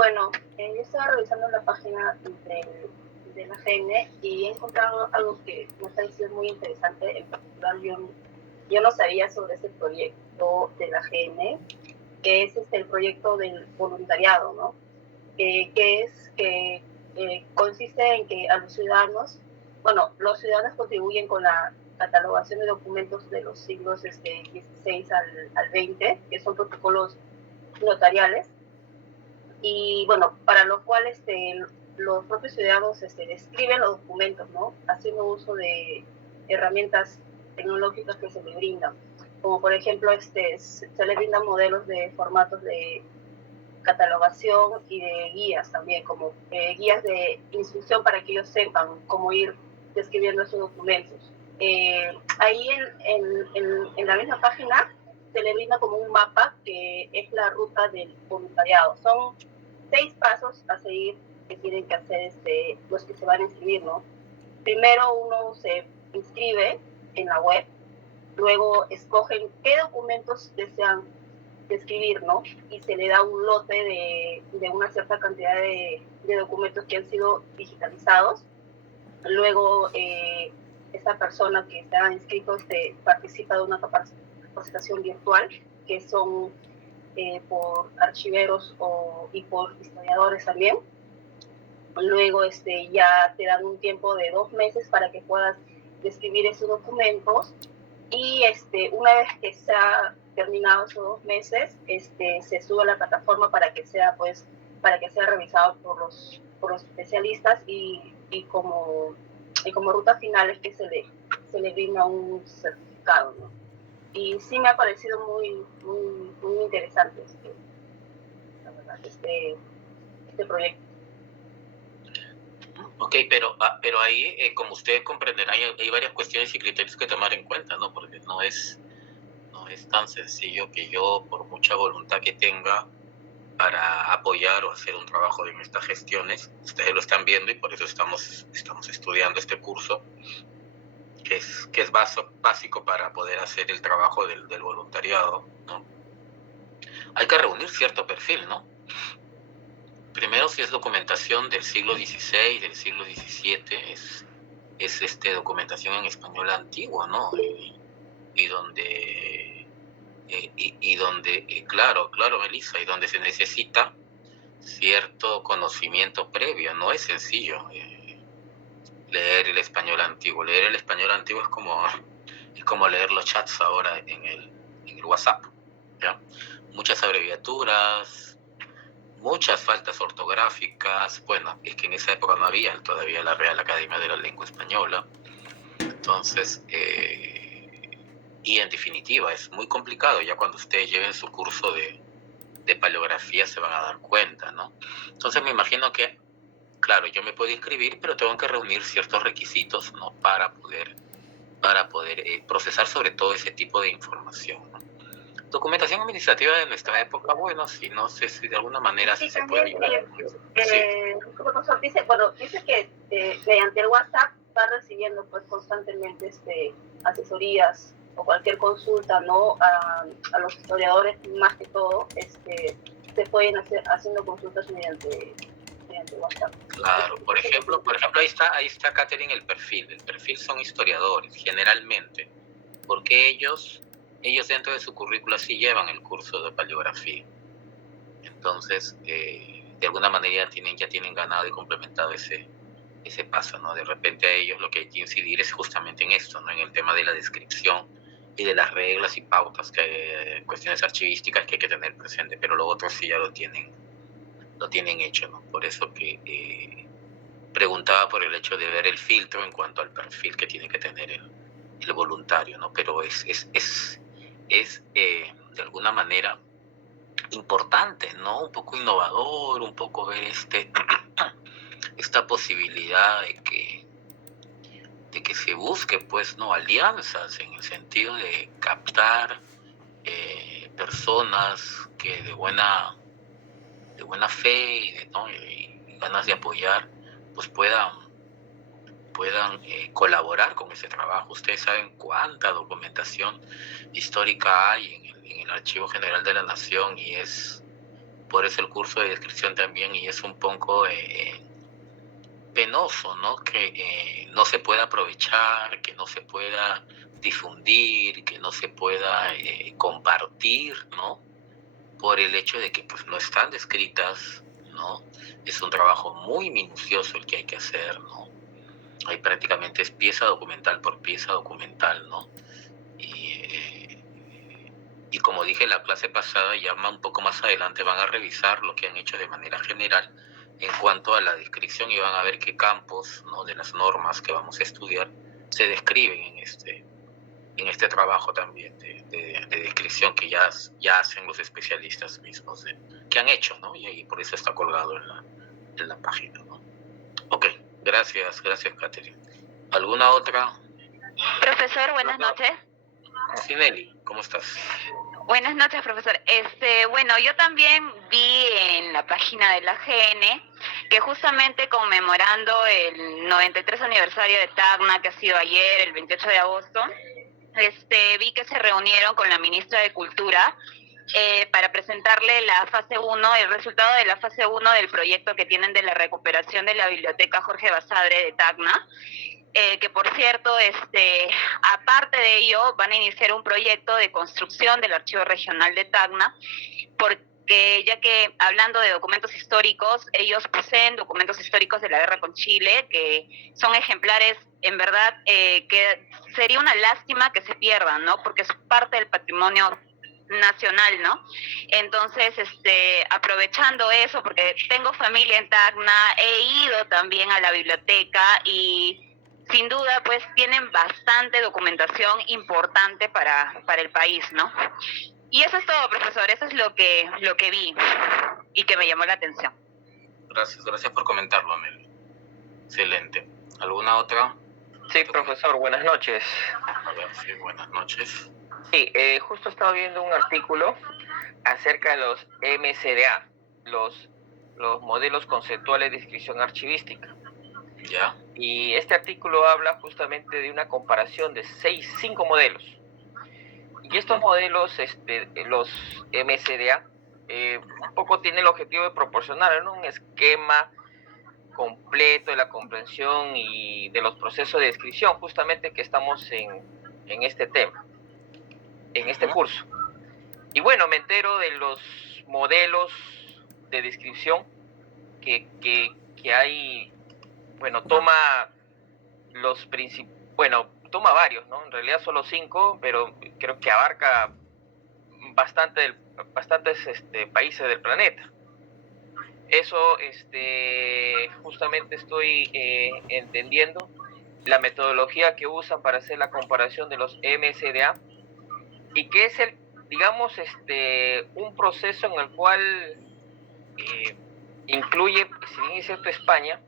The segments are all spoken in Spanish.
Bueno, yo estaba revisando la página de la GN y he encontrado algo que me ha parecido muy interesante. En particular, yo no sabía sobre ese proyecto de la GN, que es el proyecto del voluntariado, ¿no? Que consiste en que a los ciudadanos, bueno, los ciudadanos contribuyen con la catalogación de documentos de los siglos 16 al 20, que son protocolos notariales, y bueno, para lo cual los propios ciudadanos describen los documentos, ¿no? Haciendo uso de herramientas tecnológicas que se les brindan, como por ejemplo se les brindan modelos de formatos de catalogación y de guías también, como guías de instrucción para que ellos sepan cómo ir describiendo esos documentos. Ahí en la misma página se le brinda como un mapa que es la ruta del voluntariado. Son 6 pasos a seguir que tienen que hacer los que se van a inscribir, ¿no? Primero uno se inscribe en la web, luego escogen qué documentos desean escribir, ¿no? Y se le da un lote de una cierta cantidad de documentos que han sido digitalizados. Luego esta persona que se ha inscrito participa de una capacitación virtual, que son por archiveros y por historiadores también. Luego ya te dan un tiempo de 2 meses para que puedas describir esos documentos, y una vez que se ha terminado esos 2 meses, se sube a la plataforma para que sea revisado por los especialistas, y como ruta final es que se le brinda un certificado, ¿no? Y sí me ha parecido muy, muy, muy interesante la verdad, este proyecto. Ok, pero ahí, como usted comprenderá, hay varias cuestiones y criterios que tomar en cuenta, ¿no? Porque no es tan sencillo que yo, por mucha voluntad que tenga para apoyar o hacer un trabajo en estas gestiones, ustedes lo están viendo y por eso estamos estudiando este curso, que es básico para poder hacer el trabajo del voluntariado, ¿no? Hay que reunir cierto perfil, ¿no? Primero, si es documentación del siglo XVI, del siglo XVII, es documentación en español antiguo, ¿no? Y donde, claro, Melissa, y donde se necesita cierto conocimiento previo. No es sencillo leer el español antiguo. Leer el español antiguo es como leer los chats ahora en el WhatsApp, ¿ya? Muchas abreviaturas, muchas faltas ortográficas. Bueno, es que en esa época no había todavía la Real Academia de la Lengua Española. Entonces, y en definitiva, es muy complicado. Ya cuando ustedes lleven su curso de paleografía se van a dar cuenta, ¿no? Entonces me imagino que, claro, yo me puedo inscribir, pero tengo que reunir ciertos requisitos, ¿no? Para poder procesar sobre todo ese tipo de información, ¿no? Documentación administrativa de nuestra época, bueno, sí, no sé si de alguna manera sí se puede ayudar. Dice que mediante el WhatsApp va recibiendo pues constantemente asesorías o cualquier consulta, ¿no? A los historiadores, más que todo, se pueden haciendo consultas mediante WhatsApp. Claro, por ejemplo, ahí está Catherine, el perfil son historiadores, generalmente, porque ellos dentro de su currícula sí llevan el curso de paleografía. Entonces, de alguna manera ya tienen ganado y complementado ese paso, ¿no? De repente a ellos lo que hay que incidir es justamente en esto, ¿no? En el tema de la descripción y de las reglas y pautas, cuestiones archivísticas que hay que tener presente, pero lo otro sí ya lo tienen hecho, ¿no? Por eso que preguntaba por el hecho de ver el filtro en cuanto al perfil que tiene que tener el voluntario, ¿no? Pero es de alguna manera importante, ¿no? Un poco innovador, un poco ver esta posibilidad de que se busque, pues, ¿no? Alianzas en el sentido de captar personas que de buena fe y ganas de apoyar, pues puedan colaborar con ese trabajo. Ustedes saben cuánta documentación histórica hay en el Archivo General de la Nación, y es por eso el curso de descripción también, y es un poco penoso, ¿no? Que no se pueda aprovechar, que no se pueda difundir, que no se pueda compartir, ¿no? Por el hecho de que pues no están descritas, ¿no? Es un trabajo muy minucioso el que hay que hacer, ¿no? Hay prácticamente es pieza documental por pieza documental, ¿no? Y como dije la clase pasada, ya un poco más adelante van a revisar lo que han hecho de manera general en cuanto a la descripción y van a ver qué campos, ¿no?, de las normas que vamos a estudiar se describen en este trabajo también de descripción que ya hacen los especialistas mismos, que han hecho, ¿no? Y por eso está colgado en la página, ¿no? Ok, gracias, Catherine. ¿Alguna otra? Profesor, buenas noches. Sí, Nelly, ¿cómo estás? Buenas noches, profesor. Bueno, yo también vi en la página de la GN que justamente conmemorando el 93 aniversario de Tacna, que ha sido ayer, el 28 de agosto, vi que se reunieron con la ministra de Cultura para presentarle la fase 1, el resultado de la fase 1 del proyecto que tienen de la recuperación de la biblioteca Jorge Basadre de Tacna. Que por cierto, aparte de ello, van a iniciar un proyecto de construcción del Archivo Regional de Tacna, porque ya que hablando de documentos históricos, ellos poseen documentos históricos de la guerra con Chile, que son ejemplares, en verdad, que sería una lástima que se pierdan, ¿no? Porque es parte del patrimonio nacional, ¿no? Entonces, aprovechando eso, porque tengo familia en Tacna, he ido también a la biblioteca y sin duda, pues tienen bastante documentación importante para el país, ¿no? Y eso es todo, profesor, eso es lo que vi y que me llamó la atención. Gracias por comentarlo, Amel. Excelente. ¿Alguna otra? Sí, profesor, buenas noches. A ver, sí, buenas noches. Sí, justo estaba viendo un artículo acerca de los MCDA, los modelos conceptuales de descripción archivística. Ya. Y este artículo habla justamente de una comparación de 5 modelos. Y estos modelos, los MCDA, un poco tienen el objetivo de proporcionar, ¿no?, un esquema completo de la comprensión y de los procesos de descripción, justamente que estamos en este tema, en este curso. Y bueno, me entero de los modelos de descripción que hay. Bueno, toma toma varios, ¿no? En realidad solo 5, pero creo que abarca bastantes países del planeta. Eso, justamente estoy entendiendo la metodología que usan para hacer la comparación de los MSDA y que es un proceso en el cual incluye, si bien es cierto, España,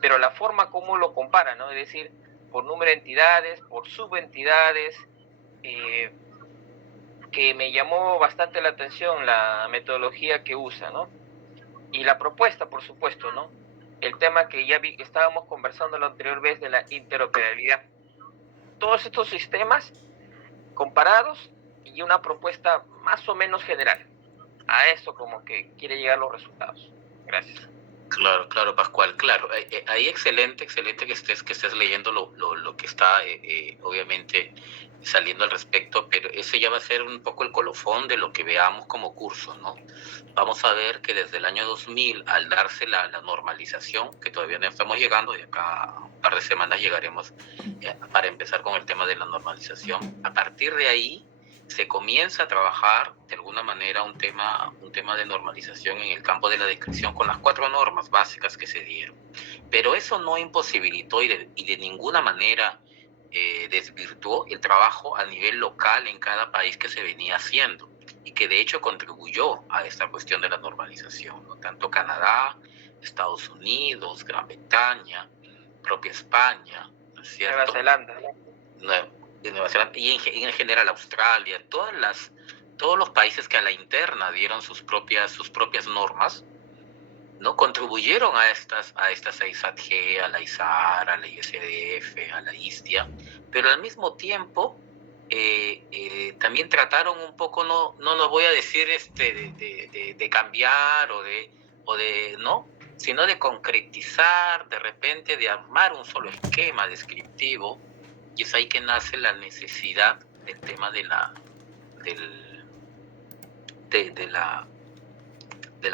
pero la forma como lo compara, ¿no? Es decir, por número de entidades, por subentidades, que me llamó bastante la atención la metodología que usa, ¿no? Y la propuesta, por supuesto, ¿no? El tema que ya vi que estábamos conversando la anterior vez de la interoperabilidad. Todos estos sistemas comparados y una propuesta más o menos general. A eso como que quiere llegar los resultados. Gracias. Claro, Pascual, claro. Ahí excelente que estés leyendo lo que está obviamente saliendo al respecto, pero ese ya va a ser un poco el colofón de lo que veamos como curso, ¿no? Vamos a ver que desde el año 2000, al darse la normalización, que todavía no estamos llegando, y acá a un par de semanas llegaremos para empezar con el tema de la normalización, a partir de ahí se comienza a trabajar de alguna manera un tema de normalización en el campo de la descripción con las 4 normas básicas que se dieron. Pero eso no imposibilitó y de ninguna manera desvirtuó el trabajo a nivel local en cada país que se venía haciendo y que de hecho contribuyó a esta cuestión de la normalización, ¿no? Tanto Canadá, Estados Unidos, Gran Bretaña, propia España, ¿no es cierto? Nueva Zelanda. De Nueva Zelanda y en general Australia, todos los países que a la interna dieron sus propias normas, ¿no? Contribuyeron a estas ISAT-G, a la ISAR, a la ISDF, a la ISTIA, pero al mismo tiempo también trataron un poco, no nos voy a decir de cambiar o de no, sino de concretizar, de repente de armar un solo esquema descriptivo, y es ahí que nace la necesidad del tema de la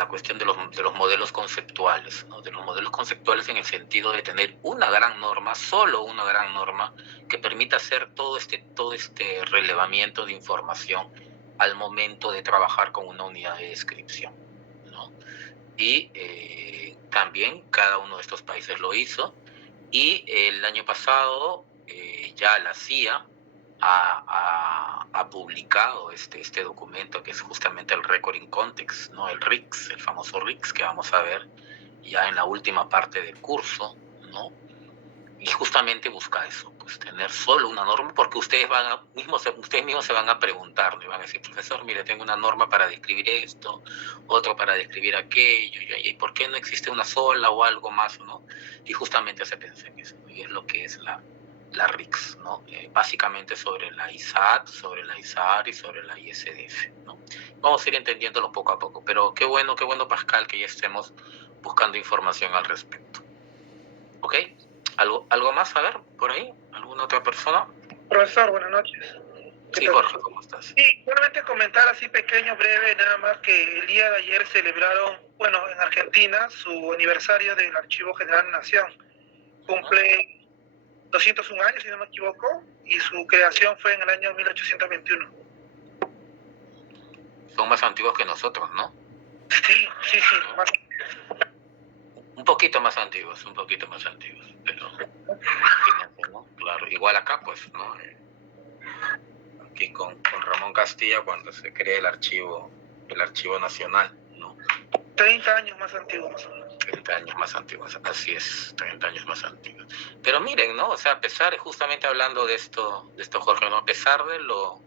cuestión de los modelos conceptuales, ¿no? De los modelos conceptuales en el sentido de tener una gran norma, solo una gran norma, que permita hacer todo este relevamiento de información al momento de trabajar con una unidad de descripción, ¿no? Y también cada uno de estos países lo hizo, y el año pasado ya la CIA ha publicado este documento, que es justamente el Record in Context, ¿no? El RICS, el famoso RICS, que vamos a ver ya en la última parte del curso, ¿no? Y justamente busca eso, pues tener solo una norma, porque ustedes mismos se van a preguntar, ¿no? Y van a decir, profesor, mire, tengo una norma para describir esto, otro para describir aquello, y ¿por qué no existe una sola o algo más, ¿no? Y justamente se piensa en eso, ¿no? Y es lo que es la RICS, ¿no? Básicamente sobre la ISAT, sobre la ISAR y sobre la ISDF, ¿no? Vamos a ir entendiéndolo poco a poco, pero qué bueno, Pascal, que ya estemos buscando información al respecto. ¿Ok? ¿Algo más? A ver, por ahí, ¿alguna otra persona? Profesor, buenas noches. Sí, Jorge, ¿cómo estás? Sí, solamente comentar así pequeño, breve, nada más que el día de ayer celebraron, bueno, en Argentina, su aniversario del Archivo General de la Nación. Cumple 201 años, si no me equivoco, y su creación fue en el año 1821. Son más antiguos que nosotros, ¿no? Sí, más. Un poquito más antiguos, pero imagínate, ¿no? Claro, igual acá, pues, ¿no? Aquí con Ramón Castilla, cuando se crea el archivo nacional, ¿no? 30 años más antiguos, más o menos. 30 años más antiguos, así es, 30 años más antiguos. Pero miren, ¿no? O sea, a pesar, justamente hablando de esto, Jorge, ¿no? A pesar de lo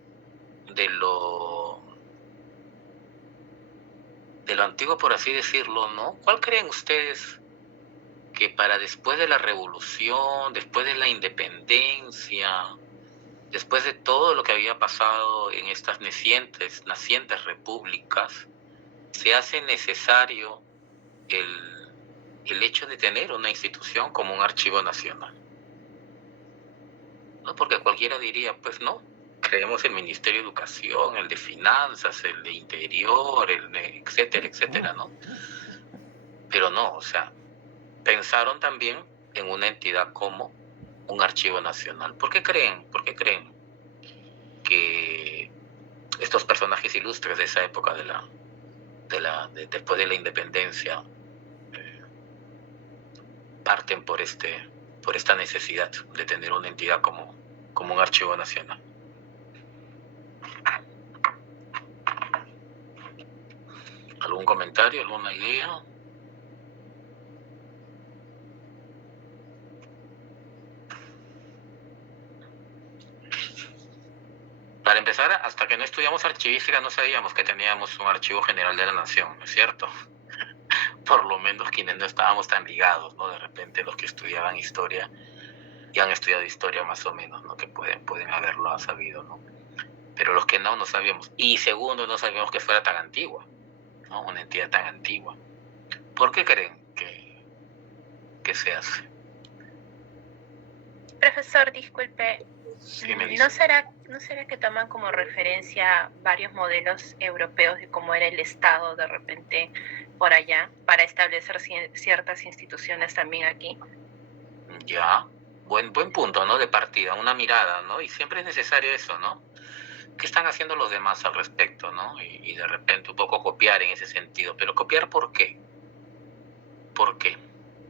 antiguo, por así decirlo, ¿no? ¿Cuál creen ustedes que para después de la revolución, después de la independencia, después de todo lo que había pasado en estas nacientes repúblicas, se hace necesario el hecho de tener una institución como un archivo nacional? ¿No? Porque cualquiera diría, pues no, creemos el Ministerio de Educación, el de Finanzas, el de Interior, el de etcétera, ¿no? Pero no, o sea, pensaron también en una entidad como un archivo nacional. ¿Por qué creen que estos personajes ilustres de esa época después de la independencia parten por esta necesidad de tener una entidad como un archivo nacional? ¿Algún comentario, alguna idea? Para empezar, hasta que no estudiamos archivística no sabíamos que teníamos un archivo general de la nación, ¿no es cierto? Por lo menos quienes no estábamos tan ligados, ¿no? De repente los que estudiaban historia y han estudiado historia más o menos, ¿no? Que pueden haberlo sabido, ¿no? Pero los que no sabíamos. Y segundo, no sabíamos que fuera tan antigua, ¿no? Una entidad tan antigua. ¿Por qué creen que se hace? Profesor, disculpe, Sí, ¿no será que toman como referencia varios modelos europeos de cómo era el Estado de repente por allá para establecer ciertas instituciones también aquí? Ya, buen punto, ¿no? De partida, una mirada, ¿no? Y siempre es necesario eso, ¿no? ¿Qué están haciendo los demás al respecto, ¿no? Y de repente un poco copiar en ese sentido. Pero ¿copiar por qué? ¿Por qué?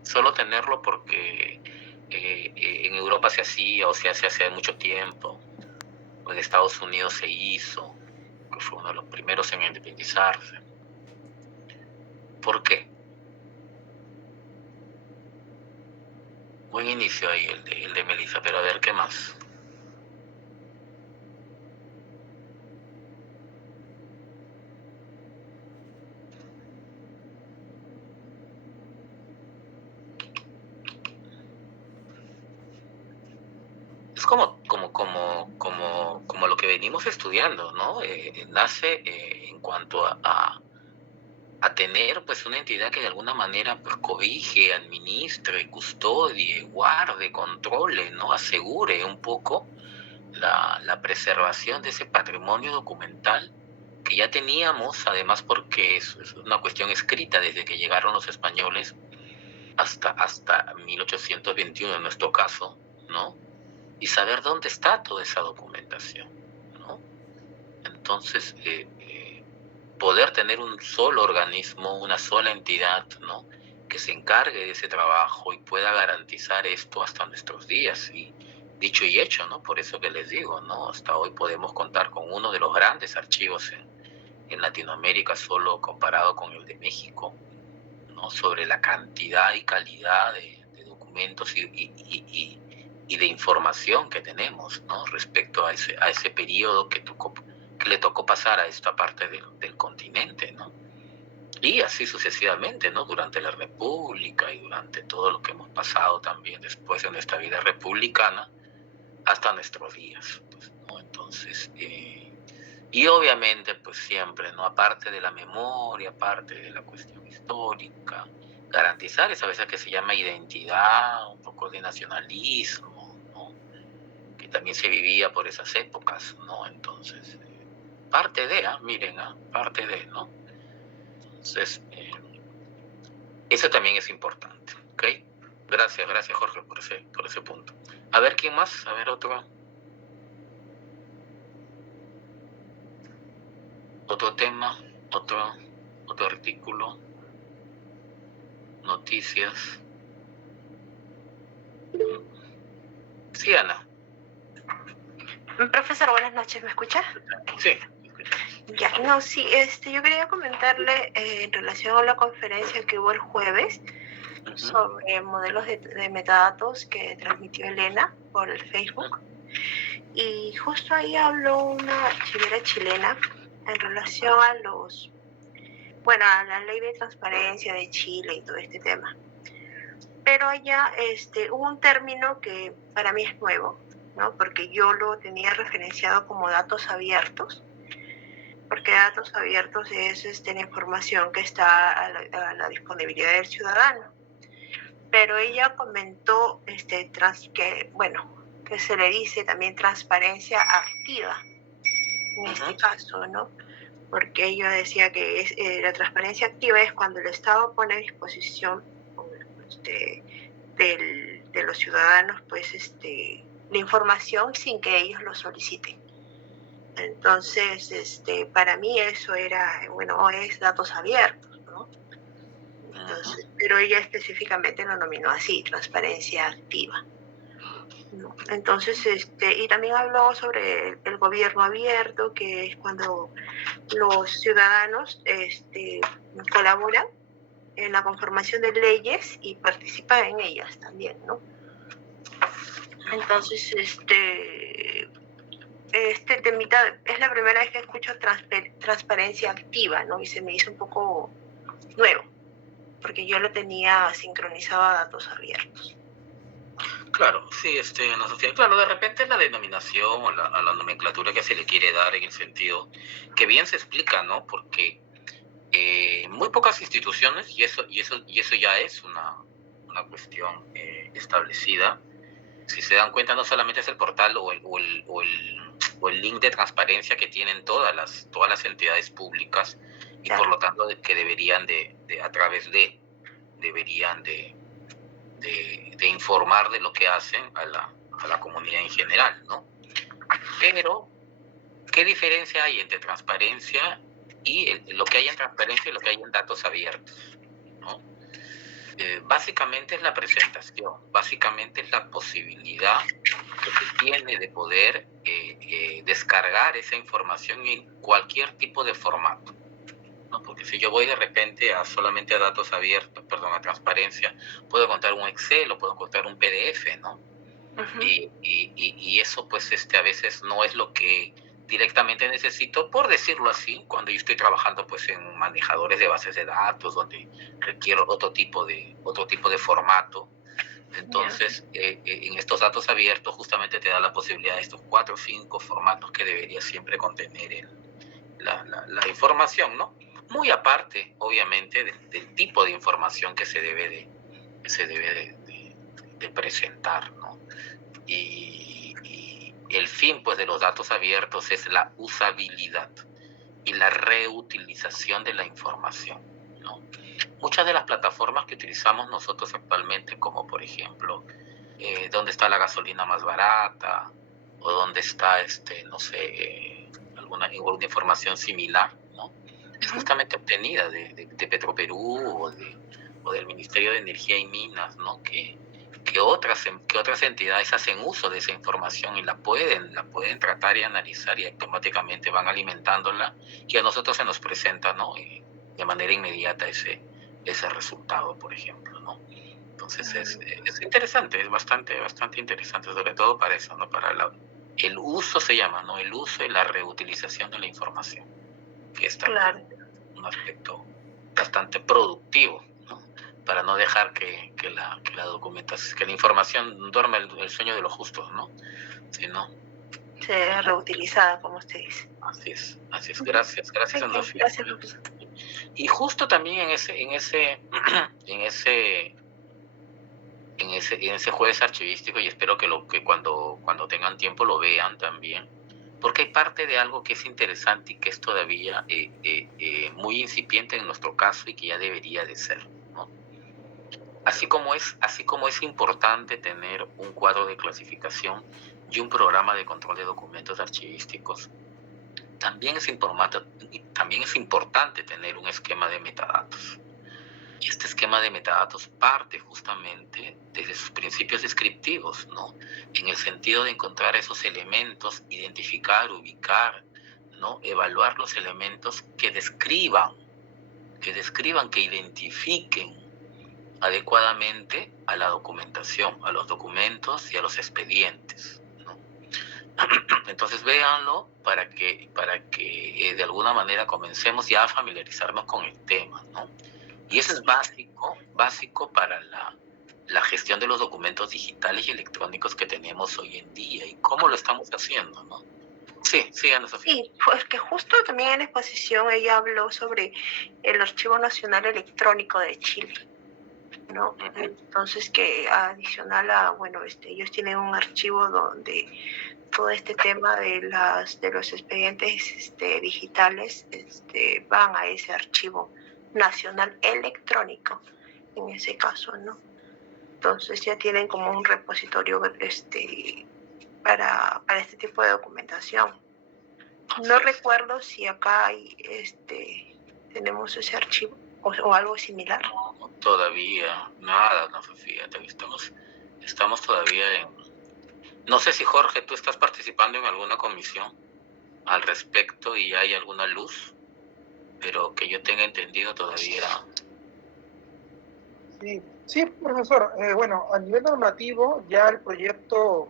Solo tenerlo porque en Europa se hacía o se hace hace mucho tiempo, o en Estados Unidos se hizo, que fue uno de los primeros en independizarse. ¿Por qué? Buen inicio ahí el de Melissa, pero a ver, ¿qué más? Es como como lo que venimos estudiando, ¿no? Nace en cuanto a tener pues una entidad que de alguna manera pues cobije, administre, custodie, guarde, controle, ¿no? Asegure un poco la preservación de ese patrimonio documental que ya teníamos, además porque es una cuestión escrita desde que llegaron los españoles hasta 1821 en nuestro caso, ¿no? Y saber dónde está toda esa documentación, ¿no? Entonces, poder tener un solo organismo, una sola entidad, ¿no? Que se encargue de ese trabajo y pueda garantizar esto hasta nuestros días. Y dicho y hecho, ¿no? Por eso que les digo, ¿no? Hasta hoy podemos contar con uno de los grandes archivos en Latinoamérica, solo comparado con el de México, ¿no? Sobre la cantidad y calidad de documentos y de información que tenemos, ¿no? Respecto a ese periodo que le tocó pasar a esta parte del continente, ¿no? Y así sucesivamente, ¿no? Durante la República y durante todo lo que hemos pasado también después de nuestra vida republicana hasta nuestros días, pues, ¿no? Entonces, y obviamente, pues siempre, ¿no? Aparte de la memoria, aparte de la cuestión histórica, garantizar esa vez que se llama identidad, un poco de nacionalismo, ¿no? Que también se vivía por esas épocas, ¿no? Entonces, parte de, parte de, ¿no? Entonces, eso también es importante, ¿ok? Gracias Jorge por ese punto. A ver, ¿quién más? A ver, otro tema, otro artículo, noticias. Sí, Ana. Profesor, buenas noches, ¿me escucha? Sí. Ya, no, sí, yo quería comentarle en relación a la conferencia que hubo el jueves sobre modelos de metadatos que transmitió Elena por el Facebook. Y justo ahí habló una archivera chilena en relación a a la ley de transparencia de Chile y todo este tema. Pero allá hubo un término que para mí es nuevo, ¿no? Porque yo lo tenía referenciado como datos abiertos, porque datos abiertos es la información que está a la disponibilidad del ciudadano. Pero ella comentó que se le dice también transparencia activa, en este caso, ¿no? Porque ella decía que la transparencia activa es cuando el Estado pone a disposición de los ciudadanos la información sin que ellos lo soliciten. Entonces, para mí eso es datos abiertos, ¿no? Entonces, pero ella específicamente lo nominó así, transparencia activa, ¿no? Entonces, y también habló sobre el gobierno abierto, que es cuando los ciudadanos colaboran en la conformación de leyes y participan en ellas también, ¿no? Entonces, temita es la primera vez que escucho transparencia activa, ¿no? Y se me hizo un poco nuevo, porque yo lo tenía sincronizado a datos abiertos. Claro, sí, Ana Sofía, claro, de repente la denominación o a la nomenclatura que se le quiere dar en el sentido que bien se explica, ¿no? Porque muy pocas instituciones, y eso ya es una cuestión establecida. Si se dan cuenta, no solamente es el portal o el link de transparencia que tienen todas las entidades públicas y por lo tanto que deberían deberían de informar de lo que hacen a la comunidad en general, ¿no? Pero, ¿qué diferencia hay entre transparencia y lo que hay en transparencia y lo que hay en datos abiertos, ¿no? Básicamente es la presentación, básicamente es la posibilidad que se tiene de poder descargar esa información en cualquier tipo de formato, ¿no? Porque si yo voy de repente solamente a datos abiertos, a transparencia, puedo contar un Excel o puedo contar un PDF, ¿no? Y eso pues a veces no es lo que directamente necesito, por decirlo así, cuando yo estoy trabajando pues en manejadores de bases de datos donde requiero otro tipo de formato Entonces, en estos datos abiertos justamente te da la posibilidad de estos 4 o 5 formatos que debería siempre contener la información, ¿no? Muy aparte, obviamente, del tipo de información que se debe de presentar, ¿no? Y el fin, pues, de los datos abiertos es la usabilidad y la reutilización de la información, ¿no? Muchas de las plataformas que utilizamos nosotros actualmente, como por ejemplo, dónde está la gasolina más barata, o dónde está, no sé, alguna información similar, ¿no? Es justamente obtenida de Petroperú o del Ministerio de Energía y Minas, ¿no? Que otras entidades hacen uso de esa información y la pueden tratar y analizar, y automáticamente van alimentándola, y a nosotros se nos presenta, ¿no? De manera inmediata ese resultado, por ejemplo, ¿no? Entonces es interesante, es bastante interesante, sobre todo para eso, ¿no? Para el uso, se llama, ¿no? El uso y la reutilización de la información, que es también un aspecto bastante productivo, ¿no? Para no dejar que la documentación, que la información duerme el sueño de los justos, ¿no? Sino sea reutilizada, como usted dice. Así es. Gracias, Sofía. Gracias, profesor. Y justo también en ese jueves archivístico, y espero que cuando tengan tiempo lo vean también, porque hay parte de algo que es interesante y que es todavía muy incipiente en nuestro caso y que ya debería de ser, ¿no? Así como es importante tener un cuadro de clasificación y un programa de control de documentos archivísticos, también es importante tener un esquema de metadatos. Y este esquema de metadatos parte justamente desde sus principios descriptivos, ¿no? En el sentido de encontrar esos elementos, identificar, ubicar, ¿no? Evaluar los elementos que describan, que identifiquen adecuadamente a la documentación, a los documentos y a los expedientes, ¿no? Entonces véanlo para que de alguna manera comencemos ya a familiarizarnos con el tema, ¿no? Y eso es básico para la gestión de los documentos digitales y electrónicos que tenemos hoy en día y cómo lo estamos haciendo, ¿no? Sí, Ana Sofía. Sí, pues que justo también en la exposición ella habló sobre el Archivo Nacional Electrónico de Chile, ¿no? Entonces que adicional a, bueno, ellos tienen un archivo donde todo este tema de los expedientes digitales van a ese archivo nacional electrónico, en ese caso, ¿no? Entonces ya tienen como un repositorio para este tipo de documentación. No recuerdo si acá hay, tenemos ese archivo o algo similar. No, todavía nada, no, Sofía. Estamos todavía en... No sé si, Jorge, tú estás participando en alguna comisión al respecto y hay alguna luz, pero que yo tenga entendido todavía... Sí, profesor. Bueno, a nivel normativo, ya el proyecto,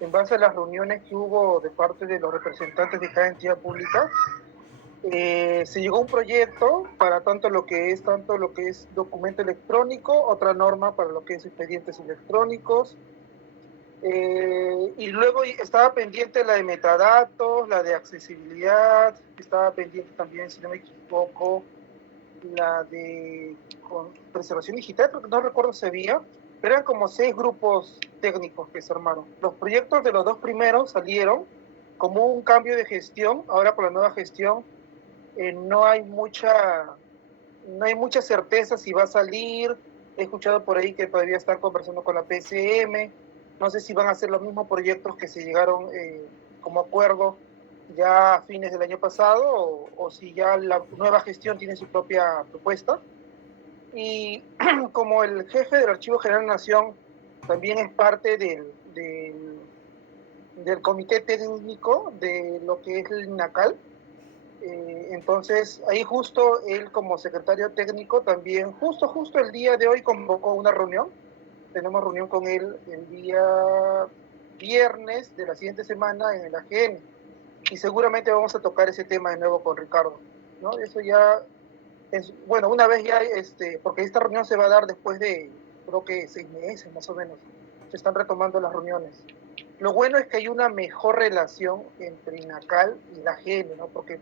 en base a las reuniones que hubo de parte de los representantes de cada entidad pública, se llegó a un proyecto para tanto lo que es documento electrónico, otra norma para lo que es expedientes electrónicos, y luego estaba pendiente la de metadatos, la de accesibilidad, estaba pendiente también, si no me equivoco, la de preservación digital, porque no recuerdo si había, pero eran como 6 grupos técnicos que se armaron. Los proyectos de los 2 primeros salieron como un cambio de gestión. Ahora con la nueva gestión no hay mucha certeza si va a salir. He escuchado por ahí que todavía están conversando con la PCM. No sé si van a ser los mismos proyectos que se llegaron como acuerdo ya a fines del año pasado, o si ya la nueva gestión tiene su propia propuesta. Y como el jefe del Archivo General de la Nación también es parte del comité técnico de lo que es el INACAL, entonces ahí justo él como secretario técnico también, justo el día de hoy convocó una reunión. Tenemos reunión con él el día viernes de la siguiente semana en el AGN, y seguramente vamos a tocar ese tema de nuevo con Ricardo, ¿no? Eso ya es, bueno, una vez ya, porque esta reunión se va a dar después de creo que 6 meses más o menos, se están retomando las reuniones. Lo bueno es que hay una mejor relación entre INACAL y la AGN, ¿no? Porque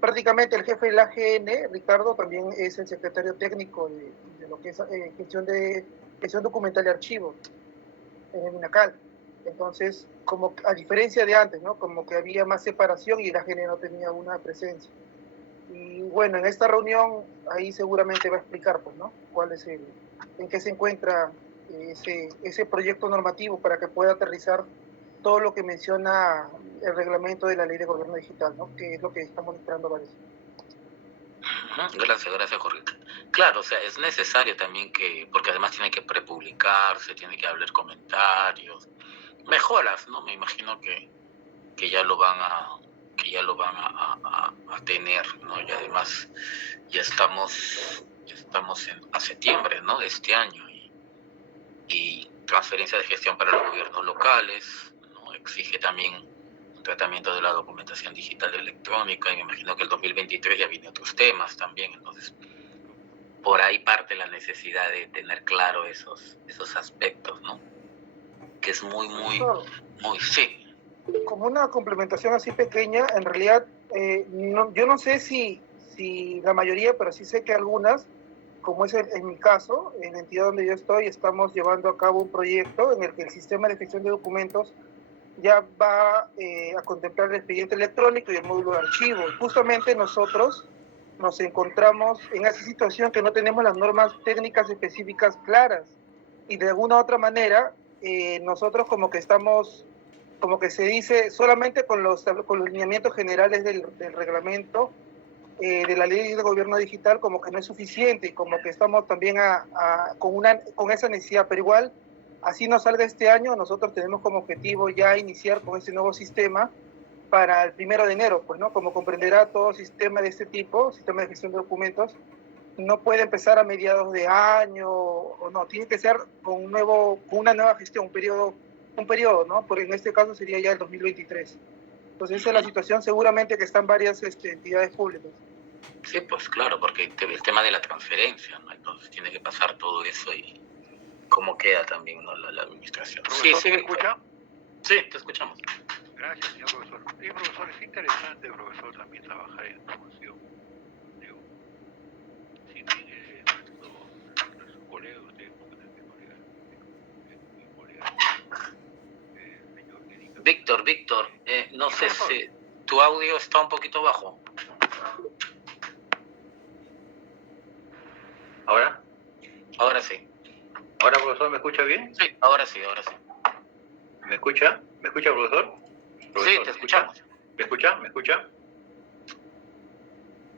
prácticamente el jefe de la AGN, Ricardo, también es el secretario técnico de lo que es gestión documental y archivo en el INACAL. Entonces, como a diferencia de antes, ¿no? Como que había más separación y la AGN no tenía una presencia. Y bueno, en esta reunión ahí seguramente va a explicar, pues, ¿no? En qué se encuentra ese proyecto normativo para que pueda aterrizar todo lo que menciona el reglamento de la Ley de Gobierno Digital, ¿no? Que es lo que estamos esperando varios. Gracias, Jorge. Claro, o sea, es necesario también porque además tiene que prepublicarse, tiene que haber comentarios, mejoras, ¿no? Me imagino que ya lo van a tener, ¿no? Y además ya estamos a septiembre, ¿no? De este año y transferencia de gestión para los gobiernos locales, ¿no? Exige también un tratamiento de la documentación digital electrónica y me imagino que el 2023 ya viene otros temas también, entonces por ahí parte la necesidad de tener claro esos aspectos, ¿no? Que es muy, sí. Como una complementación así pequeña, en realidad, yo no sé si la mayoría, pero sí sé que algunas, como es en mi caso, en la entidad donde yo estoy, estamos llevando a cabo un proyecto en el que el sistema de gestión de documentos ya va a contemplar el expediente electrónico y el módulo de archivo. Justamente nosotros nos encontramos en esa situación que no tenemos las normas técnicas específicas claras y de alguna u otra manera nosotros como que se dice solamente con los lineamientos generales del reglamento de la Ley de Gobierno Digital, como que no es suficiente y como que estamos también con esa necesidad, pero igual así nos salga este año, nosotros tenemos como objetivo ya iniciar con este nuevo sistema para el 1 de enero, pues, ¿no? Como comprenderá, todo sistema de este tipo, sistema de gestión de documentos, no puede empezar a mediados de año, o no, tiene que ser con una nueva gestión, un periodo, ¿no? Porque en este caso sería ya el 2023. Entonces esa es la situación seguramente que están varias entidades públicas. Sí, pues claro, porque el tema de la transferencia, ¿no? Entonces tiene que pasar todo eso y cómo queda también, ¿no? la administración. Profesor, sí, ¿me escucha? Sí, te escuchamos. Gracias, señor profesor. Sí, profesor, es interesante, profesor, también trabajar en formación. Digo, si bien nuestro colega, usted, colega, Víctor, no sé si tu audio está un poquito bajo. ¿Ahora? Ahora sí. ¿Ahora, profesor, me escucha bien? Sí, ahora sí. ¿Me escucha? ¿Me escucha, profesor? Sí, te escuchamos. ¿Me escucha? ¿Me escucha?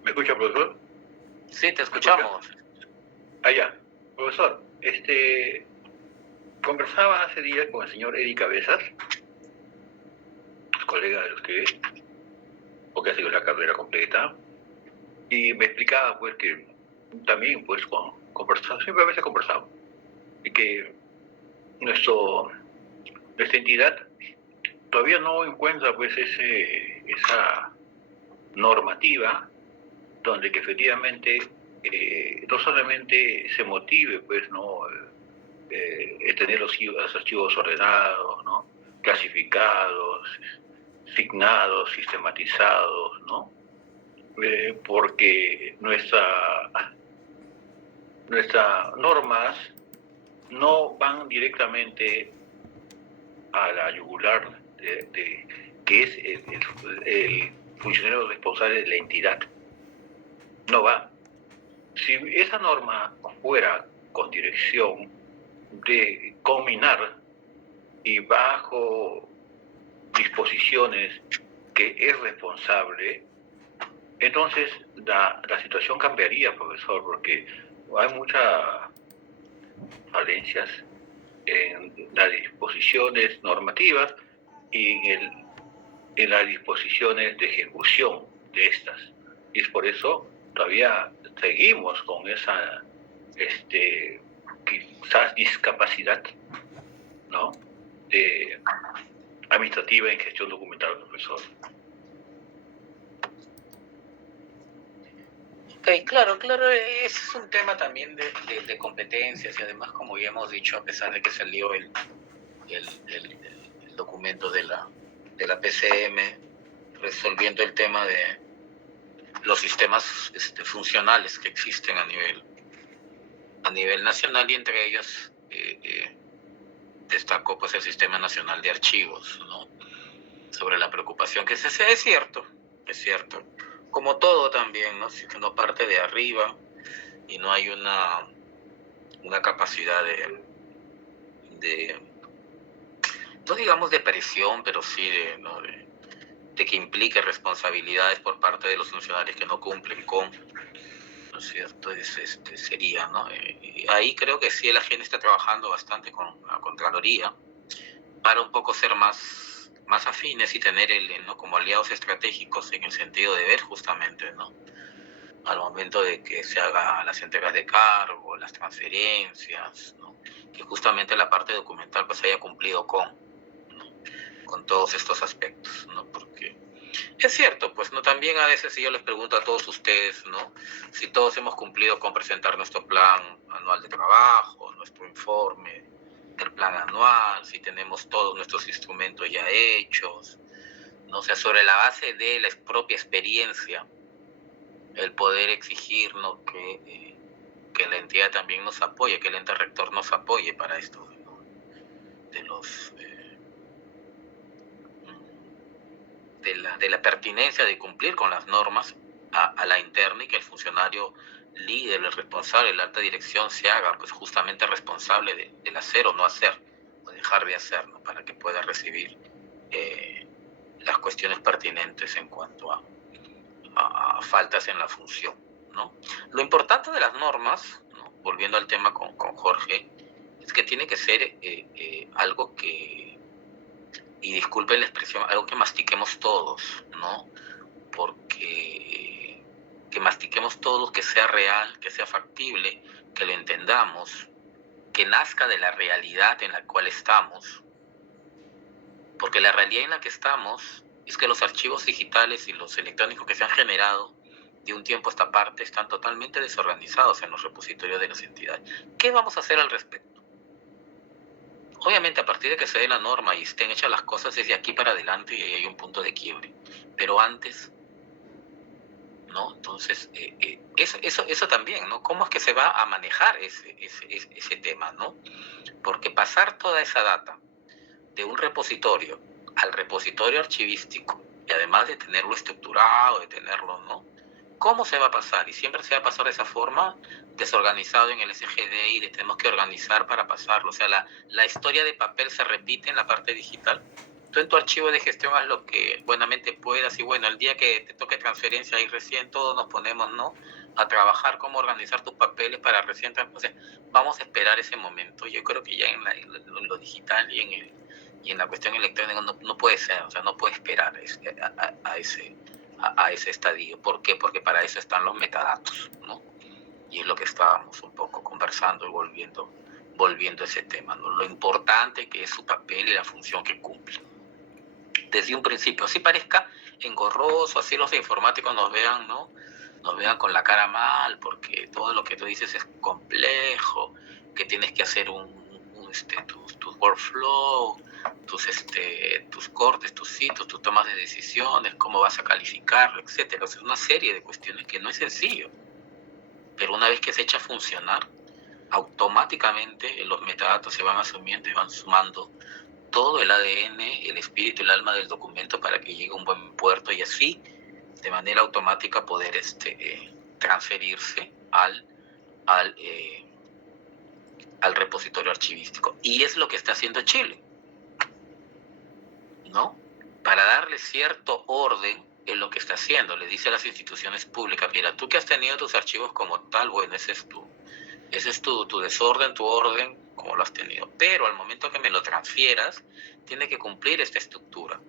¿Me escucha, profesor? Sí, te escuchamos. Ya. Profesor, conversaba hace días con el señor Eddie Cabezas, colega de usted, porque ha sido la carrera completa, y me explicaba pues que también pues conversamos, siempre a veces conversamos, y que nuestra entidad todavía no encuentra pues esa normativa donde que efectivamente no solamente se motive pues no tener los archivos ordenados, ¿no? Clasificados, signados, sistematizados, ¿no? Porque nuestras normas no van directamente a la yugular que es el funcionario responsable de la entidad. No va. Si esa norma fuera con dirección de combinar y bajo disposiciones que es responsable, entonces la situación cambiaría, profesor, porque hay muchas falencias en las disposiciones normativas y en las disposiciones de ejecución de estas. Y es por eso todavía seguimos con esa quizás discapacidad, ¿no?, de administrativa en gestión documental, profesor. Ok, claro, ese es un tema también de competencias y además, como ya hemos dicho, a pesar de que salió el documento de la PCM resolviendo el tema de los sistemas funcionales que existen a nivel nacional, y entre ellos destacó pues el Sistema Nacional de Archivos, ¿no? Sobre la preocupación que es cierto, como todo también, ¿no? Si no parte de arriba y no hay una capacidad de no digamos de presión, pero sí de que implique responsabilidades por parte de los funcionarios que no cumplen con, ¿no es cierto? Sería, ¿no? Ahí creo que sí la gente está trabajando bastante con la Contraloría para un poco ser más afines y tener ¿no? como aliados estratégicos en el sentido de ver justamente, ¿no? Al momento de que se hagan las entregas de cargo, las transferencias, ¿no? Que justamente la parte documental pues haya cumplido con todos estos aspectos, ¿no? Porque es cierto, pues no, también a veces si yo les pregunto a todos ustedes, ¿no? Si todos hemos cumplido con presentar nuestro plan anual de trabajo, nuestro informe del plan anual, si tenemos todos nuestros instrumentos ya hechos, ¿no? O sea, sobre la base de la propia experiencia, el poder exigir, ¿no? que la entidad también nos apoye, que el ente rector nos apoye para esto, ¿no? de la pertinencia de cumplir con las normas a la interna, y que el funcionario líder, el responsable, la alta dirección se haga pues justamente responsable del hacer o no hacer, o dejar de hacer, ¿no? Para que pueda recibir las cuestiones pertinentes en cuanto a faltas en la función, ¿no? Lo importante de las normas, ¿no? Volviendo al tema con Jorge, es que tiene que ser algo que, y disculpen la expresión, algo que mastiquemos todos, ¿no? Porque que mastiquemos todos, que sea real, que sea factible, que lo entendamos, que nazca de la realidad en la cual estamos, porque la realidad en la que estamos es que los archivos digitales y los electrónicos que se han generado de un tiempo a esta parte están totalmente desorganizados en los repositorios de las entidades. ¿Qué vamos a hacer al respecto? Obviamente, a partir de que se dé la norma y estén hechas las cosas desde aquí para adelante, y ahí hay un punto de quiebre. Pero antes, ¿no? Entonces, eso también, ¿no? ¿Cómo es que se va a manejar ese tema, ¿no? Porque pasar toda esa data de un repositorio al repositorio archivístico, y además de tenerlo estructurado, de tenerlo, ¿no? ¿Cómo se va a pasar? Y siempre se va a pasar de esa forma, desorganizado en el SGD, y tenemos que organizar para pasarlo. O sea, la historia de papel se repite en la parte digital. Tú en tu archivo de gestión haz lo que buenamente puedas, y bueno, el día que te toque transferencia, ahí recién todos nos ponemos, ¿no? A trabajar cómo organizar tus papeles para recién... O sea, vamos a esperar ese momento. Yo creo que ya en lo digital y en la cuestión electrónica no puede ser, o sea, no puede esperar a ese estadio. ¿Por qué? Porque para eso están los metadatos, ¿no? Y es lo que estábamos un poco conversando y volviendo a ese tema, ¿no? Lo importante que es su papel y la función que cumple. Desde un principio, así parezca engorroso, así los informáticos nos vean, ¿no? Nos vean con la cara mal, porque todo lo que tú dices es complejo, que tienes que hacer tus workflow, tus cortes, tus hitos, tus tomas de decisiones, cómo vas a calificarlo, etcétera. O sea, una serie de cuestiones que no es sencillo. Pero una vez que se echa a funcionar, automáticamente los metadatos se van asumiendo y van sumando todo el ADN, el espíritu, el alma del documento para que llegue a un buen puerto, y así, de manera automática, poder transferirse al repositorio archivístico. Y es lo que está haciendo Chile, ¿no? Para darle cierto orden en lo que está haciendo. Le dice a las instituciones públicas: mira, tú que has tenido tus archivos como tal, bueno, ese es tu desorden, tu orden, como lo has tenido. Pero al momento que me lo transfieras, tiene que cumplir esta estructura,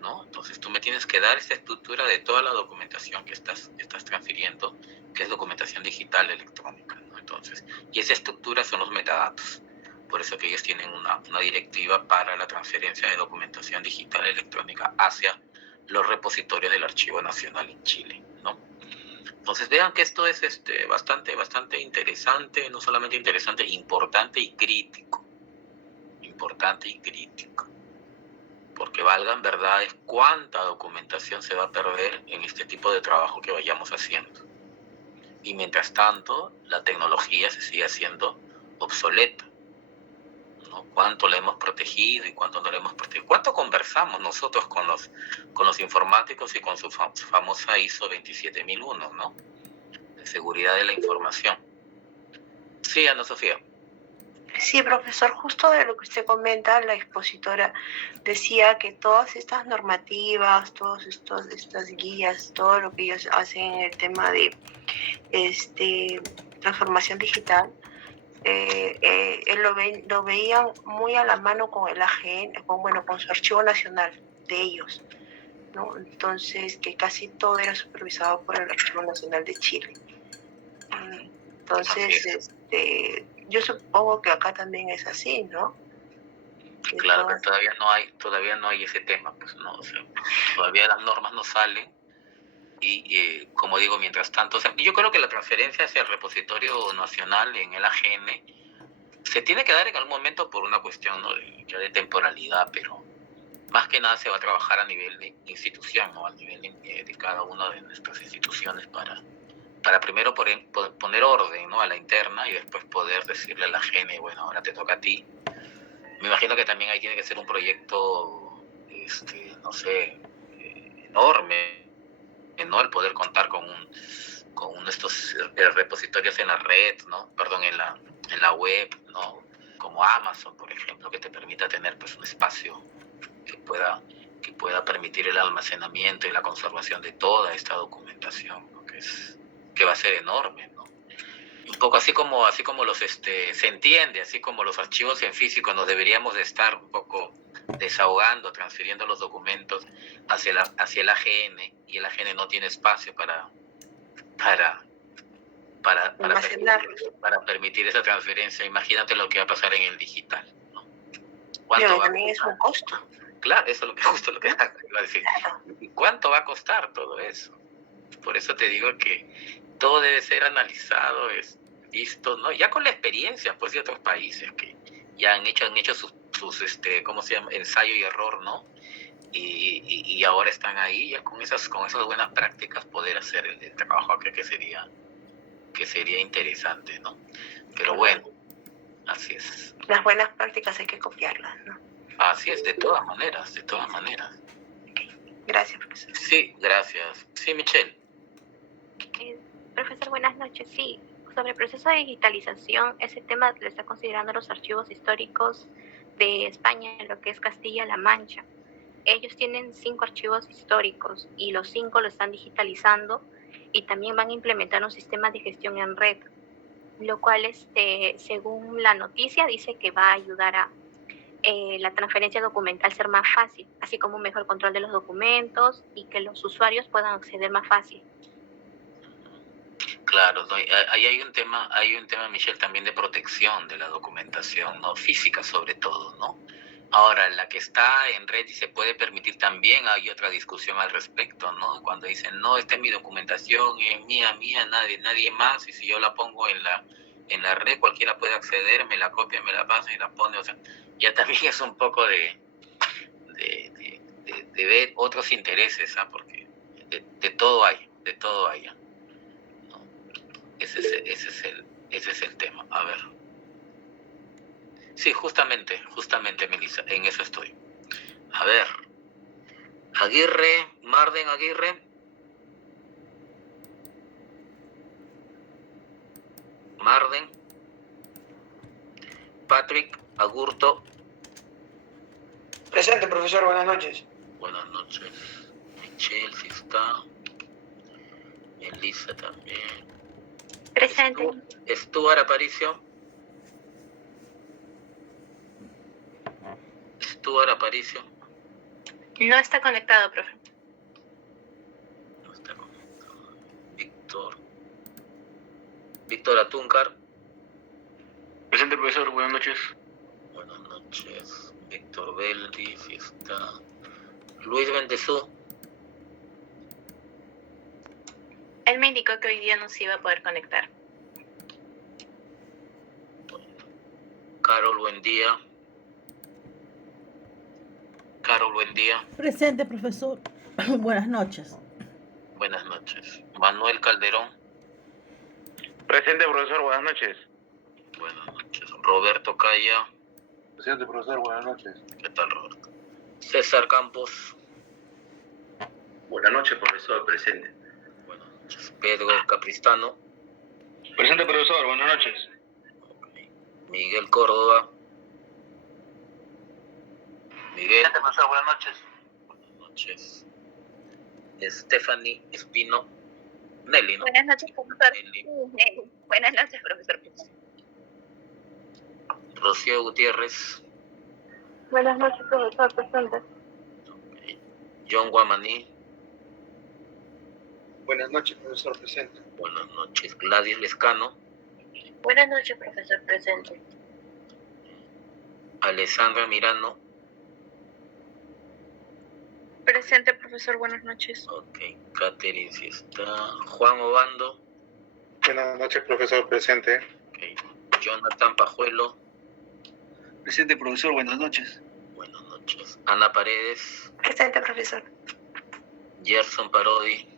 ¿no? Entonces tú me tienes que dar esta estructura de toda la documentación que estás transfiriendo, que es documentación digital electrónica, ¿no? Entonces, y esa estructura son los metadatos. Por eso que ellos tienen una directiva para la transferencia de documentación digital electrónica hacia los repositorios del Archivo Nacional en Chile, ¿no? Entonces vean que esto es bastante interesante, no solamente interesante, importante y crítico. Importante y crítico. Porque valgan verdades cuánta documentación se va a perder en este tipo de trabajo que vayamos haciendo. Y mientras tanto, la tecnología se sigue haciendo obsoleta, ¿no? ¿Cuánto la hemos protegido y cuánto no la hemos protegido? ¿Cuánto conversamos nosotros con los informáticos y con su famosa ISO 27001, ¿no? De seguridad de la información. Sí, Ana Sofía. Sí, profesor, justo de lo que usted comenta, la expositora decía que todas estas normativas, todas estas guías, todo lo que ellos hacen en el tema de transformación digital, lo veían muy a la mano con el AGN, con su archivo nacional de ellos, ¿no? Entonces, que casi todo era supervisado por el Archivo Nacional de Chile. Entonces, yo supongo que acá también es así, ¿no? Claro, pero todavía no hay ese tema, pues no, o sea, todavía las normas no salen y como digo, mientras tanto, o sea, yo creo que la transferencia hacia el repositorio nacional en el AGN se tiene que dar en algún momento por una cuestión, ¿no?, de temporalidad, pero más que nada se va a trabajar a nivel de institución, ¿no?, a nivel de cada una de nuestras instituciones para primero poner orden, ¿no?, a la interna y después poder decirle a la AGN, bueno, ahora te toca a ti. Me imagino que también ahí tiene que ser un proyecto, no sé, enorme, ¿no? El poder contar con estos repositorios en la red, ¿no? Perdón, en la web, ¿no? Como Amazon, por ejemplo, que te permita tener pues un espacio que pueda permitir el almacenamiento y la conservación de toda esta documentación, ¿no? Que va a ser enorme, ¿no? Un poco así como se entiende, así como los archivos en físico nos deberíamos de estar un poco desahogando, transfiriendo los documentos hacia el AGN, y el AGN no tiene espacio para permitir esa transferencia. Imagínate lo que va a pasar en el digital, ¿no? Pero también es un costo. Claro, eso es justo lo que iba a decir. ¿Y cuánto va a costar todo eso? Por eso te digo que todo debe ser analizado, visto, ¿no? Ya con la experiencia, pues, de otros países que ya han hecho sus ¿cómo se llama?, ensayo y error, ¿no? Y ahora están ahí, ya con esas buenas prácticas poder hacer el trabajo que sería interesante, ¿no? Pero bueno, así es. Las buenas prácticas hay que copiarlas, ¿no? Así es, de todas maneras. Okay. Gracias, profesor. Sí, gracias. Sí, Michelle. Profesor, buenas noches. Sí, sobre el proceso de digitalización, ese tema lo está considerando los archivos históricos de España, en lo que es Castilla-La Mancha. Ellos tienen 5 archivos históricos y los 5 lo están digitalizando y también van a implementar un sistema de gestión en red, lo cual, según la noticia, dice que va a ayudar a la transferencia documental ser más fácil, así como un mejor control de los documentos y que los usuarios puedan acceder más fácil. Claro, ¿no? Ahí hay un tema, Michelle, también de protección de la documentación, ¿no? Física sobre todo, ¿no? Ahora, la que está en red y se puede permitir también, hay otra discusión al respecto, ¿no? Cuando dicen, no, esta es mi documentación, es mía, nadie más, y si yo la pongo en la red, cualquiera puede acceder, me la copia, me la pasa y la pone, o sea, ya también es un poco de ver otros intereses, ¿ah? Porque de todo hay, ¿no? Ese es el tema. A ver. Sí, justamente, Melissa, en eso estoy. A ver. Marden Aguirre. Patrick Agurto. Presente, profesor, buenas noches. Buenas noches. Michelle, si está. Melissa también. Presente. Stuart Aparicio. No está conectado, profe. No está conectado. Víctor Atúncar. Presente, profesor, buenas noches. Buenas noches. Víctor Beldi, si está. Luis Bendezú. Él me indicó que hoy día no se iba a poder conectar. Carol, buen día. Carol, buen día. Presente, profesor. Buenas noches. Buenas noches. Manuel Calderón. Presente, profesor, buenas noches. Buenas noches. Roberto Calla. Presente, profesor, buenas noches. ¿Qué tal, Roberto? César Campos. Buenas noches, profesor, presente. Buenas noches. Pedro Capristano. Presente, profesor, buenas noches. Okay. Miguel Córdoba. Miguel. Presente, profesor, buenas noches. Buenas noches. Stephanie Espino. Nelly, ¿no? Buenas noches, profesor. Nelly. Buenas noches, profesor. Rocío Gutiérrez. Buenas noches, profesor, presente. Okay. John Guamaní. Buenas noches, profesor, presente. Buenas noches. Gladys Lescano. Buenas noches, profesor, presente. Alessandra Mirano. Presente, profesor, buenas noches. Ok. Catherine, sí está. Juan Obando. Buenas noches, profesor, presente. Okay. Jonathan Pajuelo. Presente, profesor, buenas noches. Buenas noches. Ana Paredes. Presente, profesor. Gerson Parodi.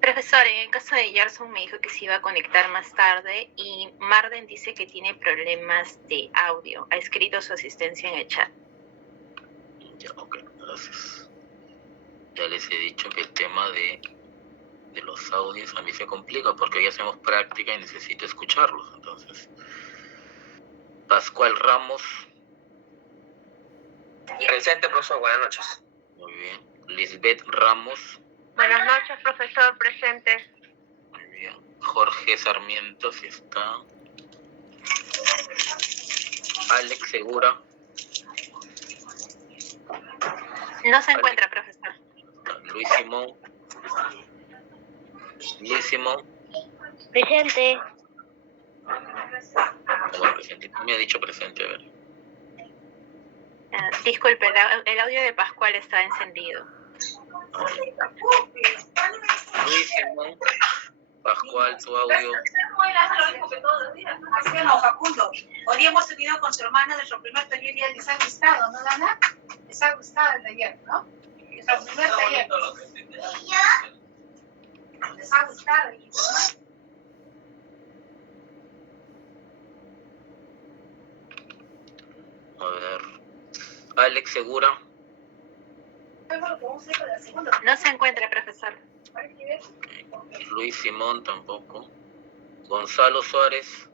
Profesor, en el caso de Gerson me dijo que se iba a conectar más tarde y Marden dice que tiene problemas de audio. Ha escrito su asistencia en el chat. Ya, ok, gracias. Ya les he dicho que el tema de los audios a mí se complica porque hoy hacemos práctica y necesito escucharlos. Entonces, Pascual Ramos. Presente, profesor, buenas noches. Muy bien. Lisbeth Ramos. Buenas noches, profesor, presente. Muy bien. Jorge Sarmiento, si está. Alex Segura. No se encuentra, profesor. Luis Simón. Luis Simón. Presente. Como presente. Me ha dicho presente, a ver. Disculpe, el audio de Pascual está encendido. Luis Simón. Pascual, tu audio. No, Facundo, hoy hemos tenido con su hermana nuestro primer taller y les ha gustado, ¿no, Dana? Les ha gustado el taller, ¿no? Nuestro primer taller. Les ha gustado. A ver. Alex Segura. No se encuentra, profesor. Okay. Luis Simón tampoco. Gonzalo Suárez.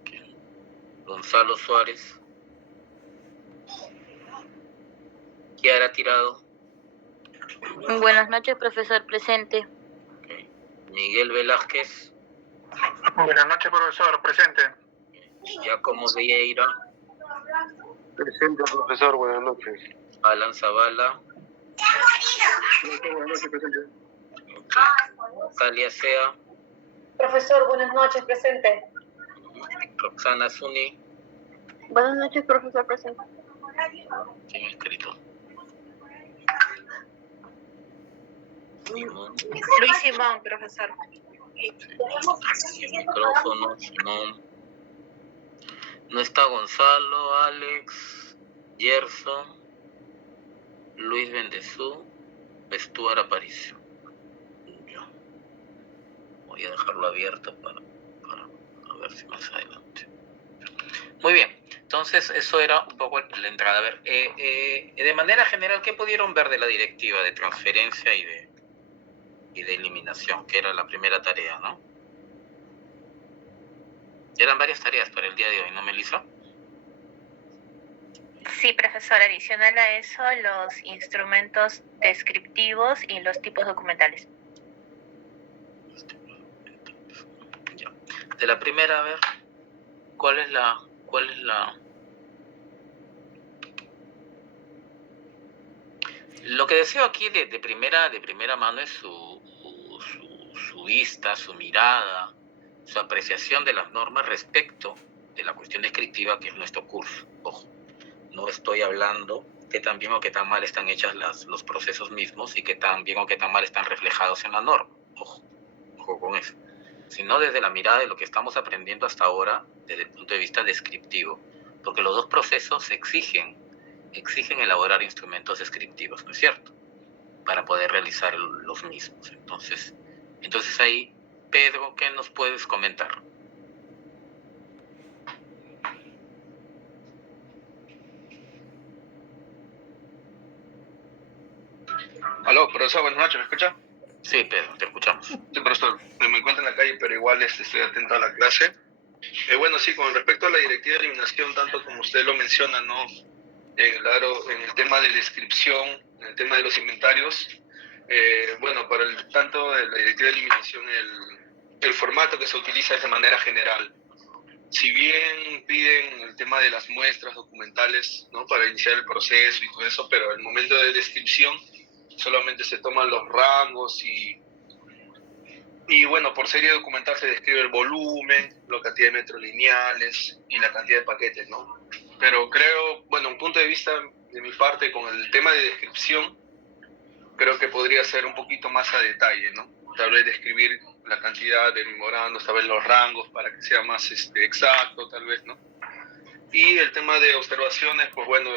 Okay. Gonzalo Suárez. Kiara Tirado. Buenas noches, profesor, presente. Okay. Miguel Velázquez. Buenas noches, profesor, presente. Giacomo Vieira. Presente, profesor, buenas noches. Alan Zavala. Buenas noches, presente. Okay. Talia Sea. Profesor, buenas noches, presente. Roxana Zuni. Buenas noches, profesor, presente. ¿Quién ha escrito? Simón. Luis Simón, profesor. El micrófono, Simón. No está Gonzalo, Alex, Gerson, Luis Bendezú, Stuart Aparicio. Ya. Voy a dejarlo abierto para ver si más adelante. Muy bien, entonces eso era un poco la entrada. A ver, de manera general, ¿qué pudieron ver de la directiva de transferencia y de eliminación, que era la primera tarea, ¿no? Eran varias tareas para el día de hoy, ¿no, Melissa? Sí, profesor, adicional a eso, los instrumentos descriptivos y los tipos documentales. Ya. De la primera, a ver, ¿cuál es la Lo que deseo aquí de primera mano es su vista, su mirada, su apreciación de las normas respecto de la cuestión descriptiva que es nuestro curso. Ojo, no estoy hablando qué tan bien o qué tan mal están hechas los procesos mismos y qué tan bien o qué tan mal están reflejados en la norma. Ojo con eso. Sino desde la mirada de lo que estamos aprendiendo hasta ahora, desde el punto de vista descriptivo. Porque los dos procesos exigen elaborar instrumentos descriptivos, ¿no es cierto? Para poder realizar los mismos. Entonces ahí, Pedro, ¿qué nos puedes comentar? Aló, profesor, buenas noches, ¿me escucha? Sí, Pedro, te escuchamos. Sí, profesor, me encuentro en la calle, pero igual estoy atento a la clase. Bueno, sí, con respecto a la directiva de eliminación, tanto como usted lo menciona, ¿no? Claro, en el tema de descripción, en el tema de los inventarios, bueno, para tanto de la directiva de eliminación, el formato que se utiliza es de manera general. Si bien piden el tema de las muestras documentales, ¿no? Para iniciar el proceso y todo eso, pero el momento de descripción solamente se toman los rangos y bueno, por serie documental se describe el volumen, la cantidad de metros lineales y la cantidad de paquetes, ¿no? Pero creo, bueno, un punto de vista de mi parte con el tema de descripción, creo que podría ser un poquito más a detalle, ¿no? Tal vez describir la cantidad de memorandos, tal vez los rangos para que sea más exacto, tal vez, ¿no? Y el tema de observaciones, pues bueno,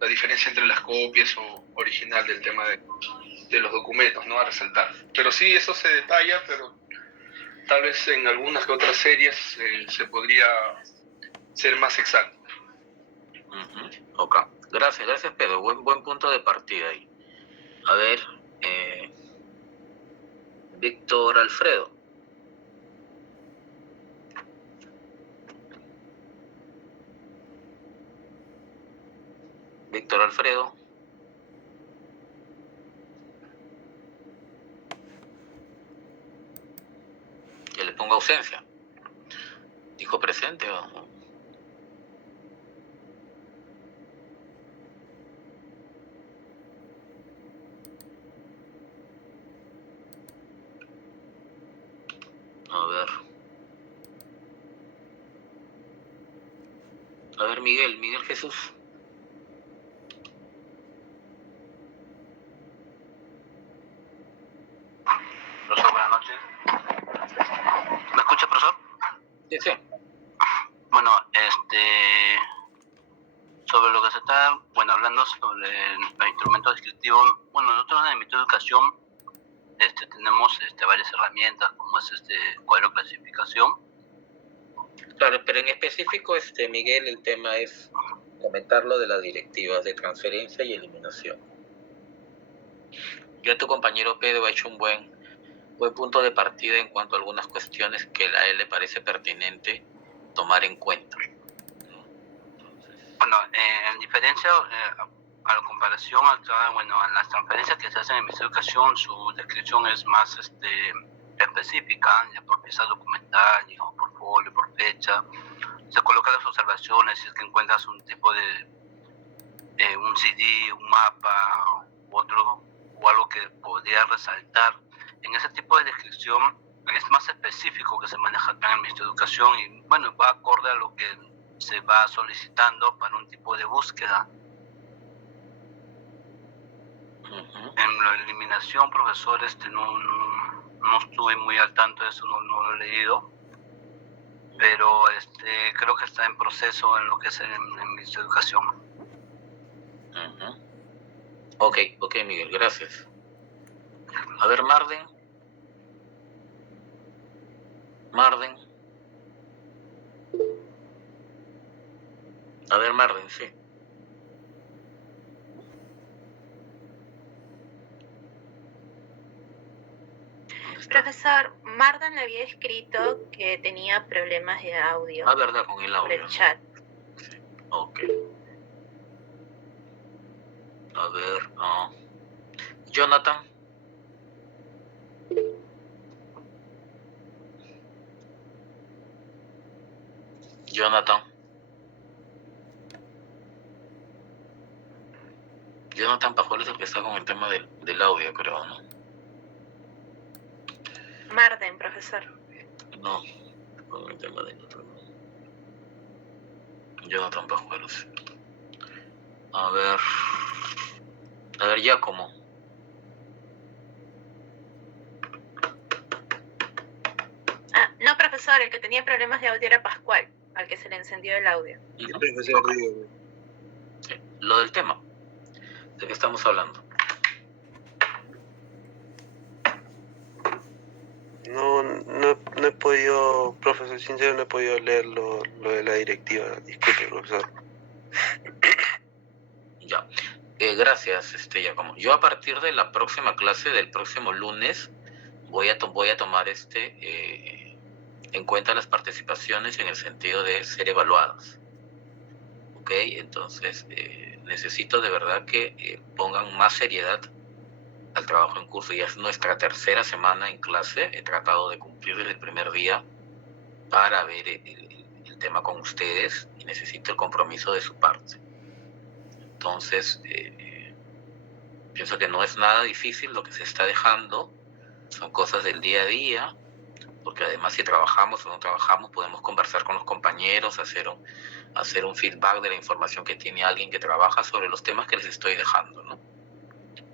la diferencia entre las copias o original del tema de los documentos, ¿no? A resaltar. Pero sí, eso se detalla, pero tal vez en algunas que otras series se podría ser más exacto. Ok, gracias Pedro, buen punto de partida ahí. A ver, Víctor Alfredo. Víctor Alfredo. Que le ponga ausencia. ¿Dijo presente o no? A ver, Miguel Jesús. Profesor, buenas noches. ¿Me escucha, profesor? Sí. Bueno, sobre lo que se está, hablando sobre los instrumentos descriptivos, nosotros en mi educación tenemos varias herramientas, como es cuadro de clasificación. Claro, pero en específico, Miguel, el tema es comentar lo de las directivas de transferencia y eliminación. Ya tu compañero Pedro ha hecho un buen punto de partida en cuanto a algunas cuestiones que a él le parece pertinente tomar en cuenta. En diferencia, a la comparación acá, en las transferencias que se hacen en mi educación, su descripción es más específica, ya por pieza documental, digamos, por folio, por fecha. Se colocan las observaciones, si es que encuentras un tipo de un CD, un mapa, o algo que podría resaltar. En ese tipo de descripción es más específico que se maneja acá en mi educación y va acorde a lo que se va solicitando para un tipo de búsqueda. En la eliminación, profesor, no estuve muy al tanto de eso, no lo he leído, pero creo que está en proceso en lo que es en mi educación. Ok, Miguel, gracias. A ver, Marden. A ver, Marden, sí. Profesor, Marden le había escrito que tenía problemas de audio. ¿Verdad? Con el audio. Por el chat. Sí. Ok. A ver, Jonathan. Jonathan Pajuelos empezó con el tema del audio, creo, ¿no? Marden, profesor. No, con el tema del otro. Jonathan Pajuelos. A ver. A ver, Giacomo. No, profesor, el que tenía problemas de audio era Pascual, al que se le encendió el audio. Sí, lo del tema. ¿De qué estamos hablando? No he podido, profesor, sincero, no he podido leer lo de la directiva. Disculpe, profesor. Ya. Gracias, Giacomo. Yo a partir de la próxima clase del próximo lunes voy a tomar en cuenta las participaciones en el sentido de ser evaluadas. ¿Ok? Entonces, necesito de verdad que pongan más seriedad al trabajo en curso. Ya es nuestra tercera semana en clase. He tratado de cumplir desde el primer día para ver el tema con ustedes y necesito el compromiso de su parte. Entonces, pienso que no es nada difícil lo que se está dejando. Son cosas del día a día, porque además si trabajamos o no trabajamos podemos conversar con los compañeros, hacer un feedback de la información que tiene alguien que trabaja sobre los temas que les estoy dejando, ¿no?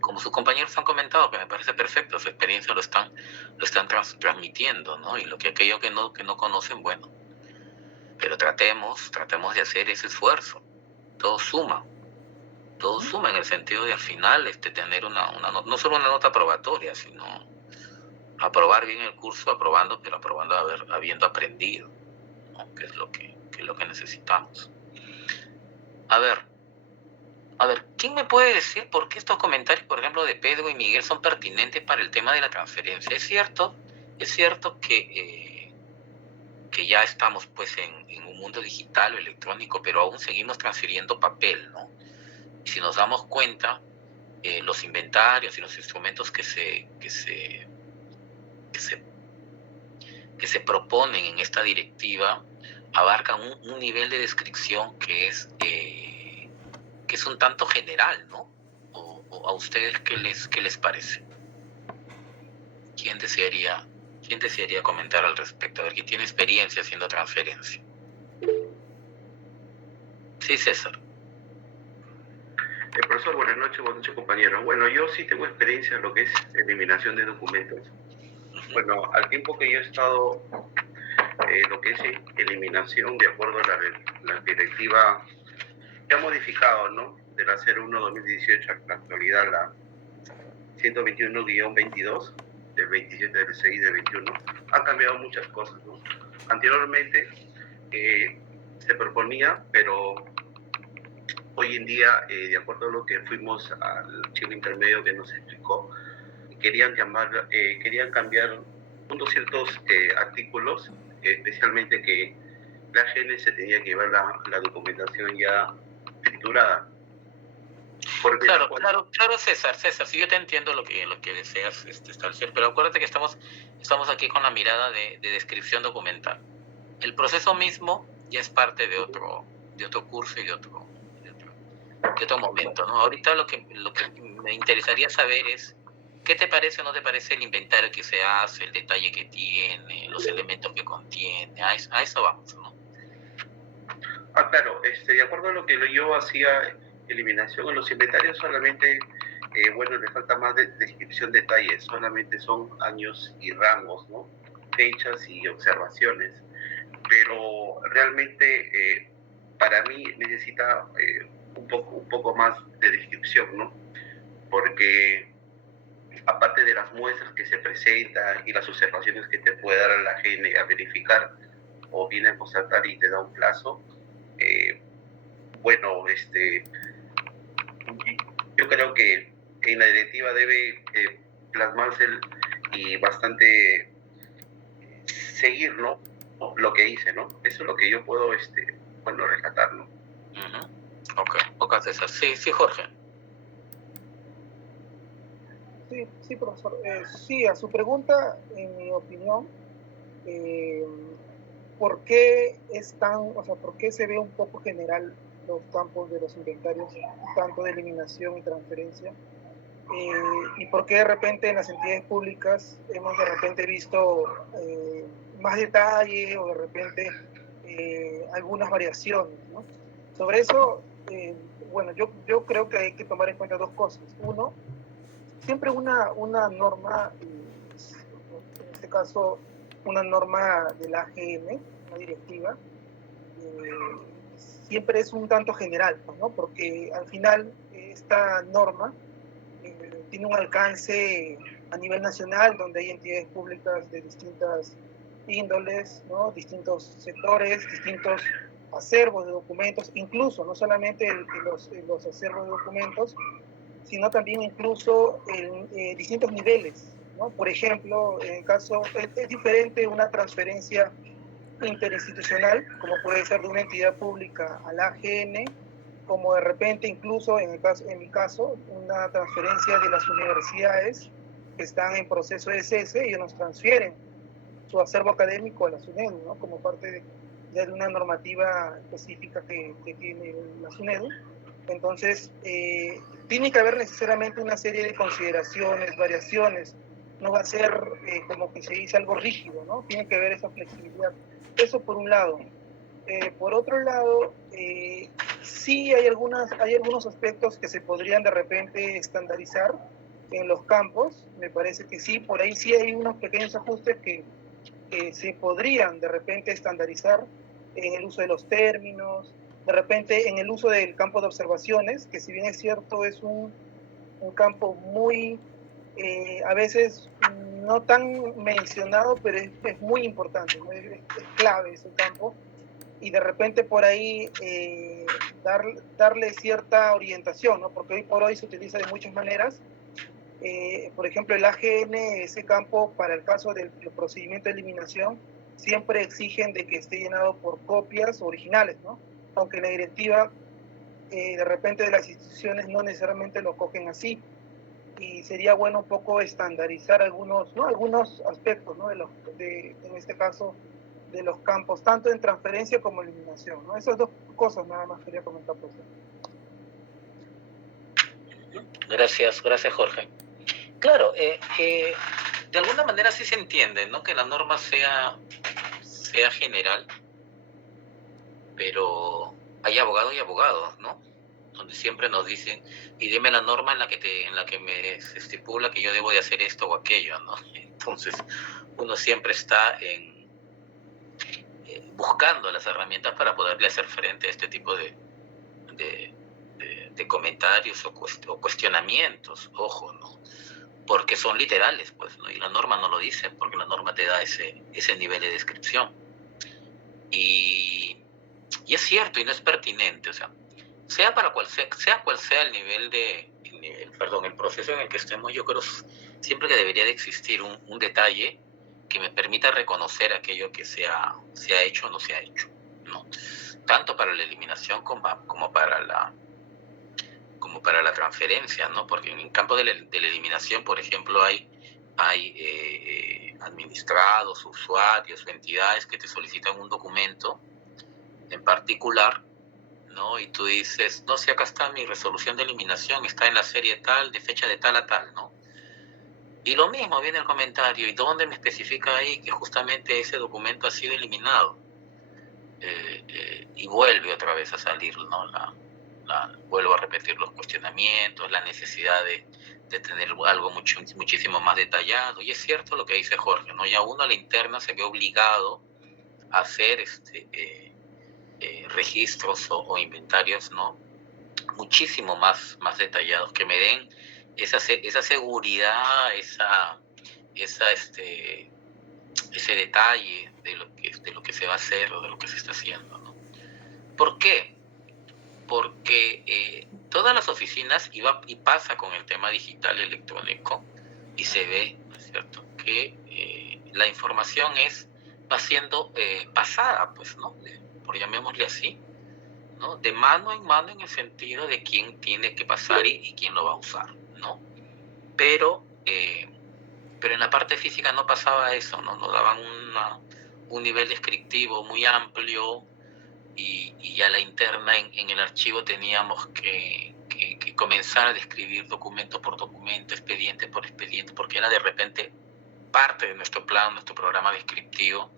Como sus compañeros han comentado, que me parece perfecto, su experiencia lo están transmitiendo, ¿no? Y aquello que no conocen, bueno, pero tratemos de hacer ese esfuerzo. Todo suma en el sentido de al final tener no solo una nota aprobatoria, sino aprobar bien el curso, pero aprobando habiendo aprendido, ¿no? Que es lo que necesitamos. A ver, ¿quién me puede decir por qué estos comentarios, por ejemplo, de Pedro y Miguel son pertinentes para el tema de la transferencia? Es cierto que ya estamos pues en un mundo digital o electrónico, pero aún seguimos transfiriendo papel, ¿no? Y si nos damos cuenta, los inventarios y los instrumentos que se proponen en esta directiva abarcan un nivel de descripción que es un tanto general, ¿no? O a ustedes, ¿qué les parece? ¿Quién desearía comentar al respecto? A ver, ¿quién tiene experiencia haciendo transferencia? Sí, César. Profesor, buenas noches compañeros. Bueno, yo sí tengo experiencia en lo que es eliminación de documentos. Bueno, al tiempo que yo he estado lo que es eliminación de acuerdo a la directiva que ha modificado, ¿no? De la 01-2018 a la actualidad, la 121-22 del 27 del 6 del 21, han cambiado muchas cosas, ¿no? Anteriormente se proponía, pero hoy en día, de acuerdo a lo que fuimos al archivo intermedio que nos explicó, querían cambiar ciertos artículos, especialmente que la AGN se tenía que llevar la documentación ya triturada. Claro, César, si yo te entiendo lo que deseas establecer, pero acuérdate que estamos aquí con la mirada de descripción documental. El proceso mismo ya es parte de otro curso y de otro momento, ¿no? Ahorita lo que me interesaría saber es ¿qué te parece o no te parece el inventario que se hace, el detalle que tiene, los elementos que contiene? A eso vamos, ¿no? Claro, de acuerdo a lo que yo hacía eliminación en los inventarios, solamente, le falta más de descripción, detalles, solamente son años y rangos, ¿no? Fechas y observaciones, pero realmente para mí necesita un poco más de descripción, ¿no? Porque aparte de las muestras que se presentan y las observaciones que te puede dar la AGN a verificar o viene a constatar y te da un plazo, yo creo que en la directiva debe plasmarse y bastante seguir, ¿no? Lo que hice, ¿no? Eso es lo que yo puedo rescatar, ¿no? Ok, César. Sí, Jorge. Sí, profesor. Sí, a su pregunta, en mi opinión, ¿por qué por qué se ve un poco general los campos de los inventarios, tanto de eliminación y transferencia? ¿Y por qué de repente en las entidades públicas hemos de repente visto más detalle o de repente algunas variaciones, ¿no? Sobre eso, Bueno, yo creo que hay que tomar en cuenta dos cosas. Uno, siempre una norma, en este caso una norma de la AGN, una directiva, siempre es un tanto general, ¿no? Porque al final esta norma tiene un alcance a nivel nacional, donde hay entidades públicas de distintas índoles, ¿no? Distintos sectores, distintos acervos de documentos, incluso no solamente los acervos de documentos, sino también incluso en distintos niveles, ¿no? Por ejemplo, en el caso, es diferente una transferencia interinstitucional, como puede ser de una entidad pública a la AGN, como de repente incluso en mi caso, una transferencia de las universidades que están en proceso de cese y nos transfieren su acervo académico a la SUNEDU, ¿no? Como parte de una normativa específica que tiene la SUNEDU. Entonces, tiene que haber necesariamente una serie de consideraciones, variaciones. No va a ser como que se dice algo rígido, ¿no? Tiene que haber esa flexibilidad. Eso por un lado. Por otro lado, sí hay algunos aspectos que se podrían de repente estandarizar en los campos. Me parece que sí, por ahí sí hay unos pequeños ajustes que se podrían de repente estandarizar en el uso de los términos, de repente en el uso del campo de observaciones, que si bien es cierto es un campo muy, a veces no tan mencionado, pero es muy importante, ¿no? Es clave ese campo, y de repente por ahí darle cierta orientación, ¿no? Porque hoy por hoy se utiliza de muchas maneras. Por ejemplo, el AGN, ese campo para el caso del procedimiento de eliminación, siempre exigen de que esté llenado por copias originales, ¿no? Aunque la directiva de repente de las instituciones no necesariamente lo cogen así, y sería bueno un poco estandarizar algunos aspectos, ¿no? En este caso de los campos, tanto en transferencia como eliminación, ¿no? Esas dos cosas nada más quería comentar, profesor. Gracias Jorge. Claro, de alguna manera sí se entiende, ¿no? Que la norma sea general, pero hay abogado y abogados, ¿no? Donde siempre nos dicen, y dime la norma en la que me se estipula que yo debo de hacer esto o aquello, ¿no? Entonces, uno siempre está buscando las herramientas para poderle hacer frente a este tipo de comentarios o cuestionamientos, ojo, ¿no? Porque son literales, pues, ¿no? Y la norma no lo dice, porque la norma te da ese nivel de descripción. Y es cierto, y no es pertinente, o sea cual sea el nivel el proceso en el que estemos, yo creo siempre que debería de existir un detalle que me permita reconocer aquello que se ha hecho o no se ha hecho, ¿no? Tanto para la eliminación como para la transferencia, ¿no? Porque en el campo de la eliminación, por ejemplo, hay administrados, usuarios o entidades que te solicitan un documento en particular, ¿no? Y tú dices, no, si acá está mi resolución de eliminación, está en la serie tal, de fecha de tal a tal, ¿no? Y lo mismo viene el comentario, ¿y dónde me especifica ahí que justamente ese documento ha sido eliminado? Y vuelve otra vez a salir, ¿no? Vuelvo a repetir los cuestionamientos, la necesidad de tener algo muchísimo más detallado. Y es cierto lo que dice Jorge, ¿no? Ya uno a la interna se ve obligado a hacer registros o inventarios, ¿no? Muchísimo más detallados, que me den esa seguridad, ese detalle de lo que se va a hacer o de lo que se está haciendo, ¿no? ¿Por qué? Porque todas las oficinas, y pasa con el tema digital electrónico, y se ve, ¿no es cierto?, que la información va siendo pasada, pues, ¿no? Por llamémosle así, ¿no? De mano en mano, en el sentido de quién tiene que pasar y quién lo va a usar, ¿no? Pero en la parte física no pasaba eso, ¿no? Nos daban un nivel descriptivo muy amplio, y a la interna en el archivo teníamos que comenzar a describir documento por documento, expediente por expediente, porque era de repente parte de nuestro plan, nuestro programa descriptivo,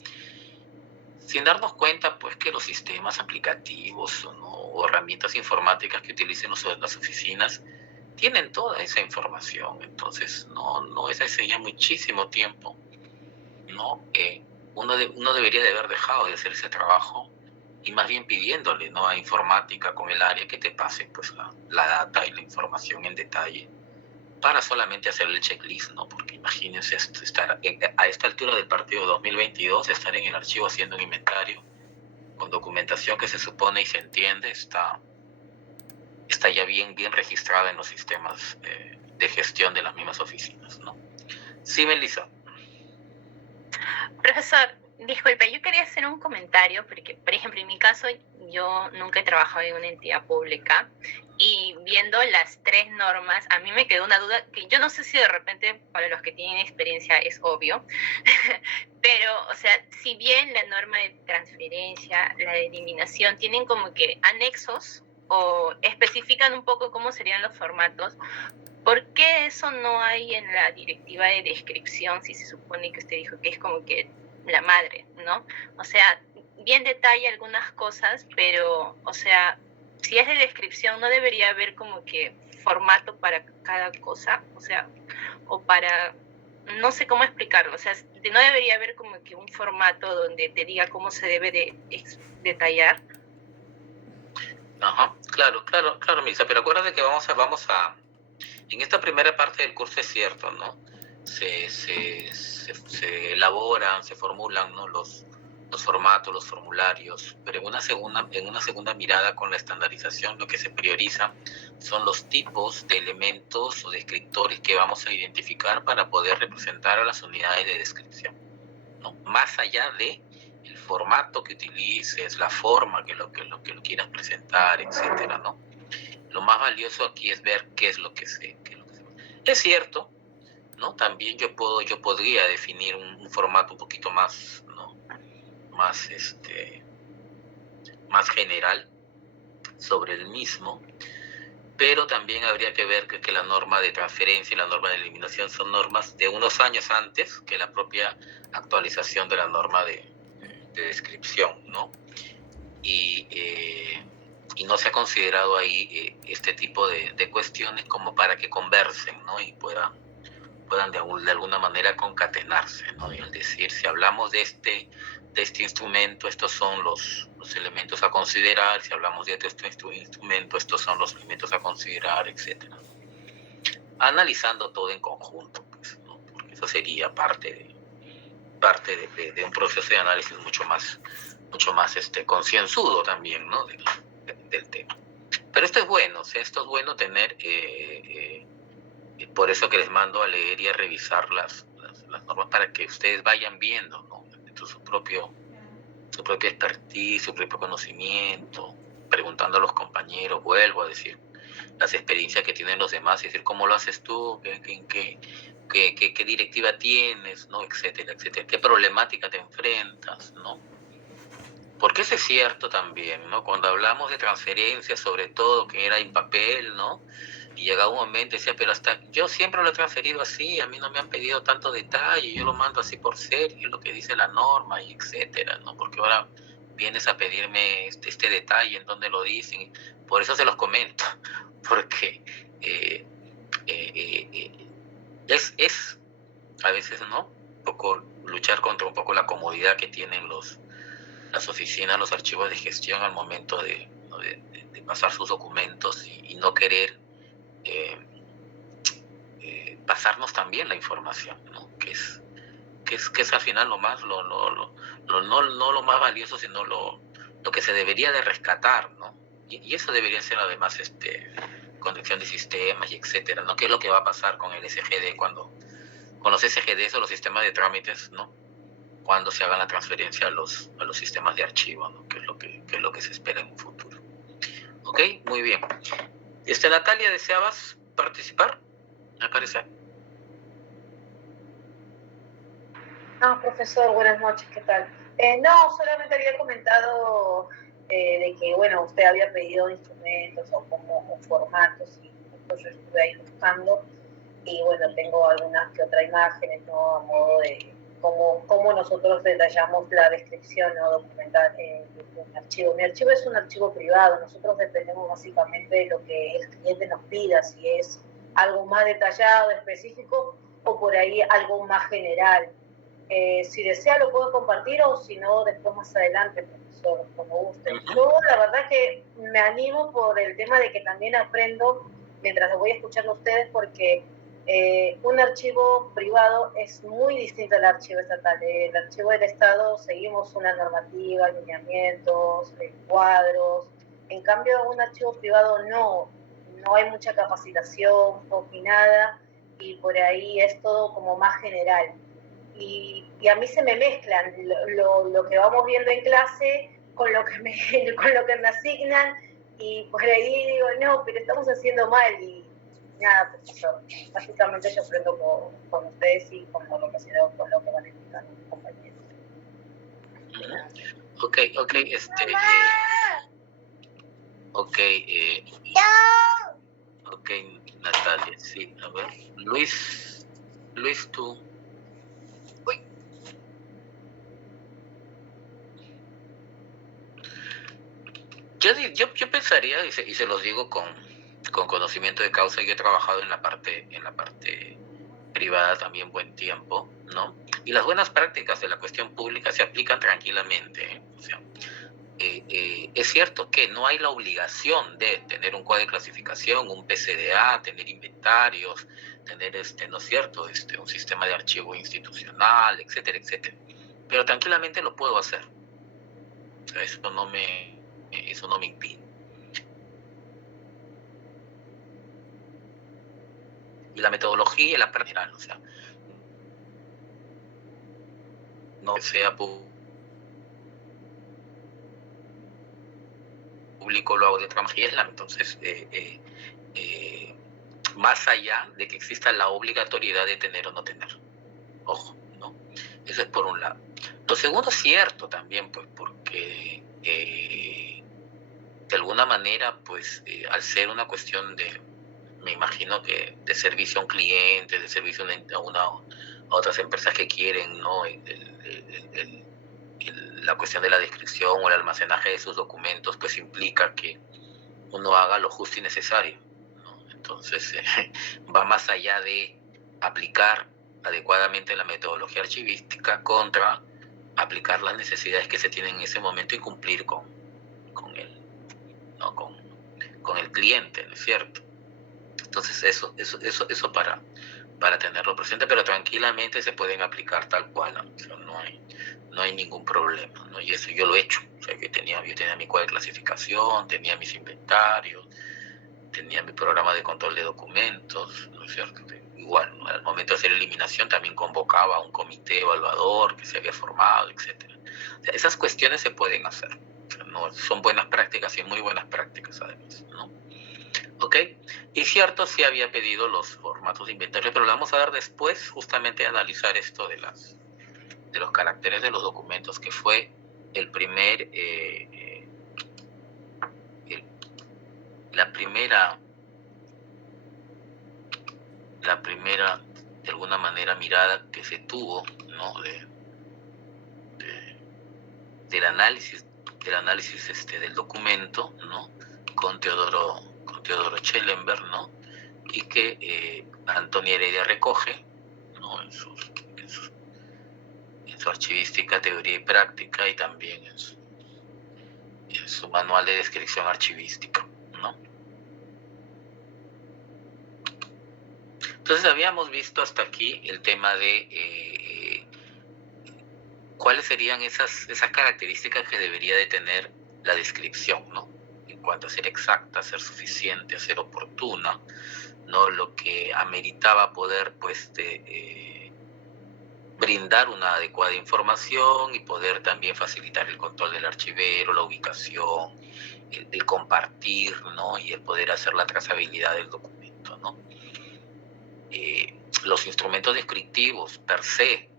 sin darnos cuenta, pues, que los sistemas aplicativos, ¿no? o herramientas informáticas que utilicen las oficinas tienen toda esa información. Entonces no es hace ya muchísimo tiempo, ¿no? Uno debería de haber dejado de hacer ese trabajo y más bien pidiéndole, ¿no?, a informática con el área que te pase pues la data y la información en detalle para solamente hacer el checklist, ¿no? Porque imagínense estar a esta altura del partido 2022, estar en el archivo haciendo un inventario con documentación que se supone y se entiende está ya bien registrada en los sistemas de gestión de las mismas oficinas, ¿no? Sí, Melissa. Profesor, disculpe, yo quería hacer un comentario porque, por ejemplo, en mi caso, yo nunca he trabajado en una entidad pública y viendo las 3 normas, a mí me quedó una duda que yo no sé si de repente para los que tienen experiencia es obvio, pero, o sea, si bien la norma de transferencia, la de eliminación, tienen como que anexos o especifican un poco cómo serían los formatos, ¿por qué eso no hay en la directiva de descripción si se supone que usted dijo que es como que la madre, ¿no? O sea, bien detalla algunas cosas, pero, o sea, si es de descripción, no debería haber como que formato para cada cosa, o sea, o para, no sé cómo explicarlo, o sea, no debería haber como que un formato donde te diga cómo se debe de detallar. Ajá, claro, Melissa, pero acuérdate que vamos a en esta primera parte del curso es cierto, ¿no? Se elaboran, se formulan, ¿no?, los formatos, los formularios, pero en una segunda mirada con la estandarización lo que se prioriza son los tipos de elementos o descriptores que vamos a identificar para poder representar a las unidades de descripción, ¿no? Más allá de el formato que utilices, la forma que lo quieras presentar, etcétera, ¿no? Lo más valioso aquí es ver qué es lo que se es cierto, ¿no? También yo podría definir un formato un poquito más, ¿no?, más general sobre el mismo, pero también habría que ver que la norma de transferencia y la norma de eliminación son normas de unos años antes que la propia actualización de la norma de descripción, ¿no? Y no se ha considerado ahí este tipo de cuestiones como para que conversen, ¿no?, y puedan de alguna manera concatenarse, ¿no? Y al decir, si hablamos de este instrumento, estos son los elementos a considerar, si hablamos de este instrumento, estos son los elementos a considerar, etcétera. Analizando todo en conjunto, pues, ¿no? Porque eso sería parte de un proceso de análisis mucho más concienzudo también, ¿no?, del tema. Pero esto es bueno, o sea, esto es bueno tener, por eso que les mando a leer y a revisar las normas para que ustedes vayan viendo, ¿no?, su propia expertise, su propio conocimiento, preguntando a los compañeros, vuelvo a decir, las experiencias que tienen los demás, y decir, ¿cómo lo haces tú? ¿Qué directiva tienes? ¿No? Etcétera, etcétera. ¿Qué problemática te enfrentas? ¿No? Porque eso es cierto también, ¿no? Cuando hablamos de transferencias, sobre todo, que era en papel, ¿no? Y llegaba un momento y decía, pero hasta yo siempre lo he transferido así, a mí no me han pedido tanto detalle, yo lo mando así por serie, lo que dice la norma, y etcétera, ¿no? Porque ahora vienes a pedirme este detalle en donde lo dicen. Por eso se los comento, porque es a veces, ¿no?, un poco luchar contra un poco la comodidad que tienen las oficinas, los archivos de gestión al momento de pasar sus documentos y no querer pasarnos también la información, ¿no? Que es al final lo más no lo más valioso, sino lo que se debería de rescatar, ¿no? Y eso debería ser además conexión de sistemas y etcétera, ¿no? ¿Qué es lo que va a pasar con el SGD con los SGDs o los sistemas de trámites, ¿no?, cuando se haga la transferencia a los sistemas de archivo, ¿no?, que es lo que se espera en un futuro. ¿Ok? Muy bien. Natalia, ¿deseabas participar? Me parece. No, profesor, buenas noches, ¿qué tal? No, solamente había comentado de que, bueno, usted había pedido instrumentos o formatos y pues estuve ahí buscando y, bueno, tengo algunas que otras imágenes, ¿no?, a modo de cómo nosotros detallamos la descripción no documental de un archivo. Mi archivo es un archivo privado, nosotros dependemos básicamente de lo que el cliente nos pida, si es algo más detallado, específico, o por ahí algo más general. Si desea lo puedo compartir, o si no, después más adelante, profesor, como guste. Yo la verdad que me animo por el tema de que también aprendo mientras lo voy escuchando a ustedes, porque un archivo privado es muy distinto al archivo estatal. El archivo del Estado seguimos una normativa, lineamientos, cuadros. En cambio, un archivo privado no hay mucha capacitación, ni nada, y por ahí es todo como más general. Y a mí se me mezclan lo que vamos viendo en clase con lo que me asignan, y por ahí digo, no, pero estamos haciendo mal, y nada, profesor. Básicamente yo aprendo con ustedes y con lo relacionado con lo que van a explicar los compañeros. Ok, Natalia, sí, a ver, Luis, tú. Uy. Yo pensaría, y se los digo con conocimiento de causa, yo he trabajado en la parte privada también buen tiempo, ¿no? Y las buenas prácticas de la cuestión pública se aplican tranquilamente, ¿eh? O sea, es cierto que no hay la obligación de tener un código de clasificación, un PCDA, tener inventarios, tener, ¿no es cierto?, un sistema de archivo institucional, etcétera, etcétera. Pero tranquilamente lo puedo hacer. O sea, eso no me impide. Y la metodología y la práctica, o sea, no sea público, lo hago de otra manera. Entonces, más allá de que exista la obligatoriedad de tener o no tener. Ojo, ¿no? Eso es por un lado. Lo segundo es cierto también, pues, porque de alguna manera, pues, al ser una cuestión me imagino que de servicio a un cliente, de servicio a otras empresas que quieren, ¿no?, la cuestión de la descripción o el almacenaje de sus documentos, pues implica que uno haga lo justo y necesario, ¿no? Entonces, va más allá de aplicar adecuadamente la metodología archivística contra aplicar las necesidades que se tienen en ese momento y cumplir con el cliente, ¿no es cierto? Entonces, eso para tenerlo presente, pero tranquilamente se pueden aplicar tal cual, ¿no? O sea, no hay ningún problema, ¿no? Y eso yo lo he hecho. O sea, yo tenía mi cuadro de clasificación, tenía mis inventarios, tenía mi programa de control de documentos, ¿no es cierto? Igual, ¿no?, al momento de hacer eliminación también convocaba a un comité evaluador que se había formado, etcétera. O sea, esas cuestiones se pueden hacer. O sea, no, son buenas prácticas y muy buenas prácticas además, ¿no? ¿Ok? Y cierto, sí había pedido los formatos de inventario, pero lo vamos a dar después, justamente a analizar esto de los caracteres de los documentos, que fue el primer, la primera, de alguna manera, mirada que se tuvo, ¿no?, del análisis del documento, ¿no?, con Teodoro Schellenberg, ¿no?, y que Antonio Heredia recoge, ¿no?, en su archivística, teoría y práctica, y también en su manual de descripción archivística, ¿no? Entonces habíamos visto hasta aquí el tema de cuáles serían esas características que debería de tener la descripción, ¿no?, en cuanto a ser exacta, ser suficiente, a ser oportuna, ¿no?, lo que ameritaba poder, pues, brindar una adecuada información y poder también facilitar el control del archivero, la ubicación, el compartir, ¿no?, y el poder hacer la trazabilidad del documento, ¿no? Los instrumentos descriptivos per se,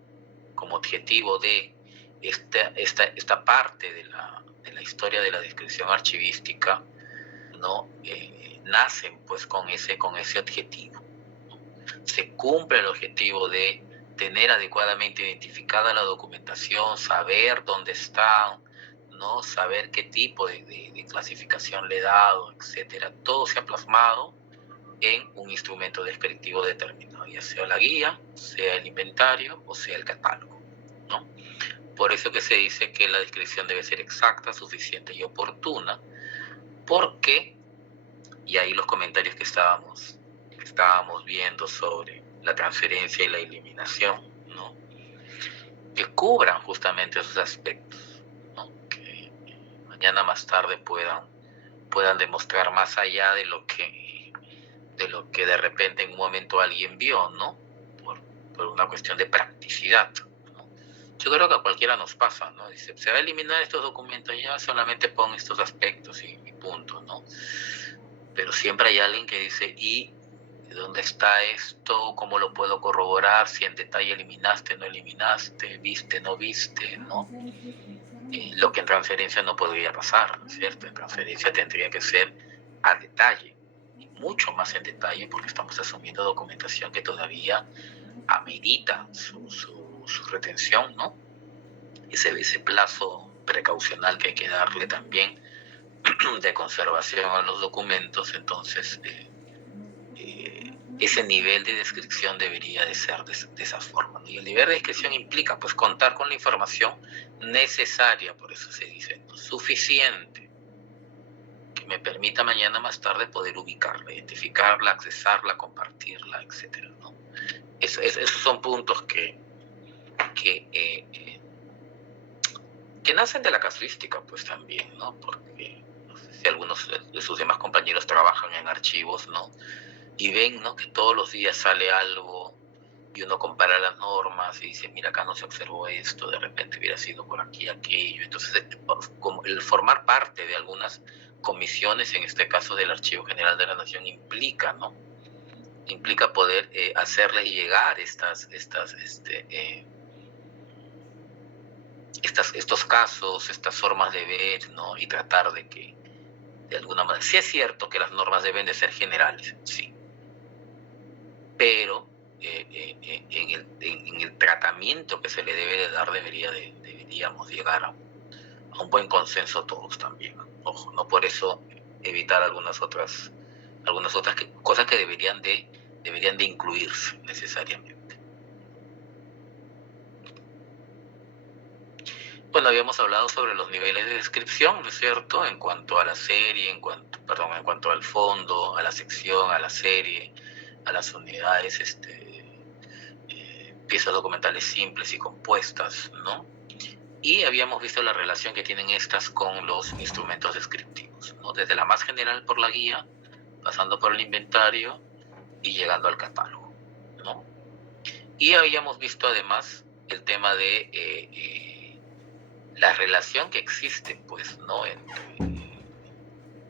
como objetivo de esta parte de la historia de la descripción archivística, ¿no?, nacen, pues, con ese objetivo, ¿no? Se cumple el objetivo de tener adecuadamente identificada la documentación, saber dónde está, ¿no? Saber qué tipo de clasificación le he dado, etcétera. Todo se ha plasmado en un instrumento descriptivo determinado, ya sea la guía, sea el inventario o sea el catálogo, ¿no? Por eso que se dice que la descripción debe ser exacta, suficiente y oportuna, porque, y ahí los comentarios que estábamos viendo sobre la transferencia y la eliminación, ¿no? Que cubran justamente esos aspectos, ¿no? Que mañana más tarde puedan demostrar más allá de lo que de repente en un momento alguien vio, ¿no? Por una cuestión de practicidad, ¿no? Yo creo que a cualquiera nos pasa, ¿no? Dice, se va a eliminar estos documentos, ya solamente pon estos aspectos y punto, ¿no? Pero siempre hay alguien que dice, ¿y dónde está esto? ¿Cómo lo puedo corroborar? Si en detalle eliminaste, no eliminaste, viste, no viste, ¿no? Lo que en transferencia no podría pasar, ¿no es cierto? En transferencia tendría que ser a detalle, mucho más en detalle, porque estamos asumiendo documentación que todavía amerita su retención, ¿no? Ese plazo precaucional que hay que darle también de conservación a los documentos. Entonces ese nivel de descripción debería de ser de esa forma, ¿no? Y el nivel de descripción implica pues contar con la información necesaria, por eso se dice, ¿no? Suficiente, que me permita mañana más tarde poder ubicarla, identificarla, accesarla, compartirla, etcétera, ¿no? Esos son puntos que nacen de la casuística, pues también, ¿no? Porque no sé si algunos de sus demás compañeros trabajan en archivos, ¿no? Y ven, ¿no? Que todos los días sale algo y uno compara las normas y dice, mira, acá no se observó esto, de repente hubiera sido por aquí aquello. Entonces, como el formar parte de algunas comisiones, en este caso del Archivo General de la Nación, implica, ¿no? Implica poder hacerles llegar estos casos, estas formas de ver, ¿no? Y tratar de que, de alguna manera, sí es cierto que las normas deben de ser generales, sí, pero en el tratamiento que se le debe de dar deberíamos llegar a un buen consenso todos también. Ojo, no por eso evitar algunas otras cosas que deberían de incluirse necesariamente. Bueno, habíamos hablado sobre los niveles de descripción, ¿no es cierto? En cuanto a la serie, en cuanto al fondo, a la sección, a la serie, a las unidades, piezas documentales simples y compuestas, ¿no? Y habíamos visto la relación que tienen estas con los instrumentos descriptivos, ¿no? Desde la más general por la guía, pasando por el inventario y llegando al catálogo, ¿no? Y habíamos visto además el tema de la relación que existe, pues, ¿no? Entre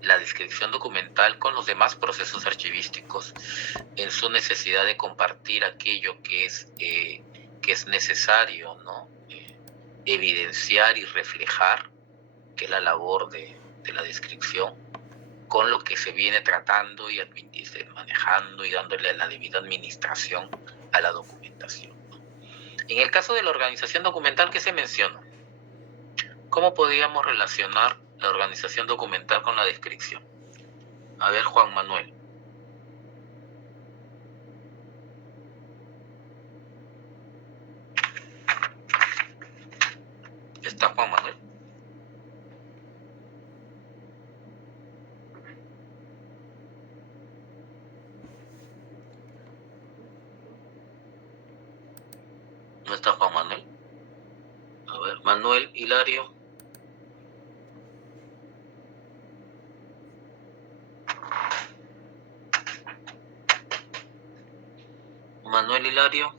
la descripción documental con los demás procesos archivísticos en su necesidad de compartir aquello que es necesario, ¿no? Evidenciar y reflejar, que es la labor de la descripción, con lo que se viene tratando y manejando y dándole la debida administración a la documentación, ¿no? En el caso de la organización documental, ¿qué se menciona? ¿Cómo podríamos relacionar la organización documental con la descripción? A ver, Juan Manuel. ¿Está Juan Manuel? ¿No está Juan Manuel? A ver, Manuel, Hilario. Manuel, Hilario.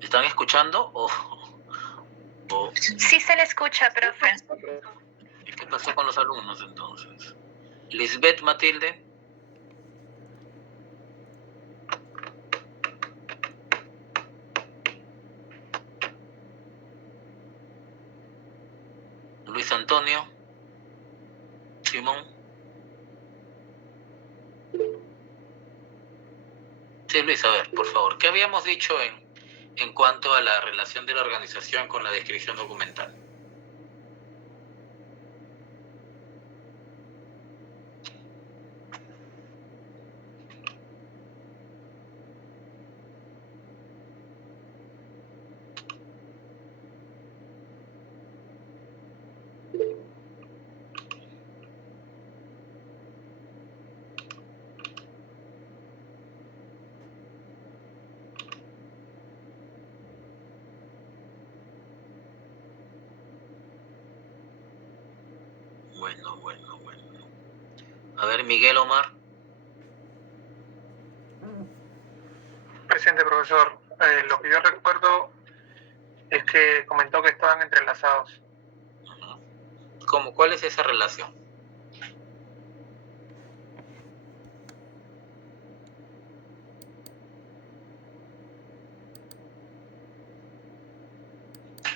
¿Están escuchando o...? Sí se le escucha, profe. ¿Y qué pasó con los alumnos entonces? Lisbeth, Matilde. Luis Antonio. Simón. Sí, Luis, a ver, por favor, ¿qué habíamos dicho en cuanto a la relación de la organización con la descripción documental? Bueno. A ver, Miguel Omar. Presente, profesor. Lo que yo recuerdo es que comentó que estaban entrelazados. ¿Cómo? ¿Cuál es esa relación?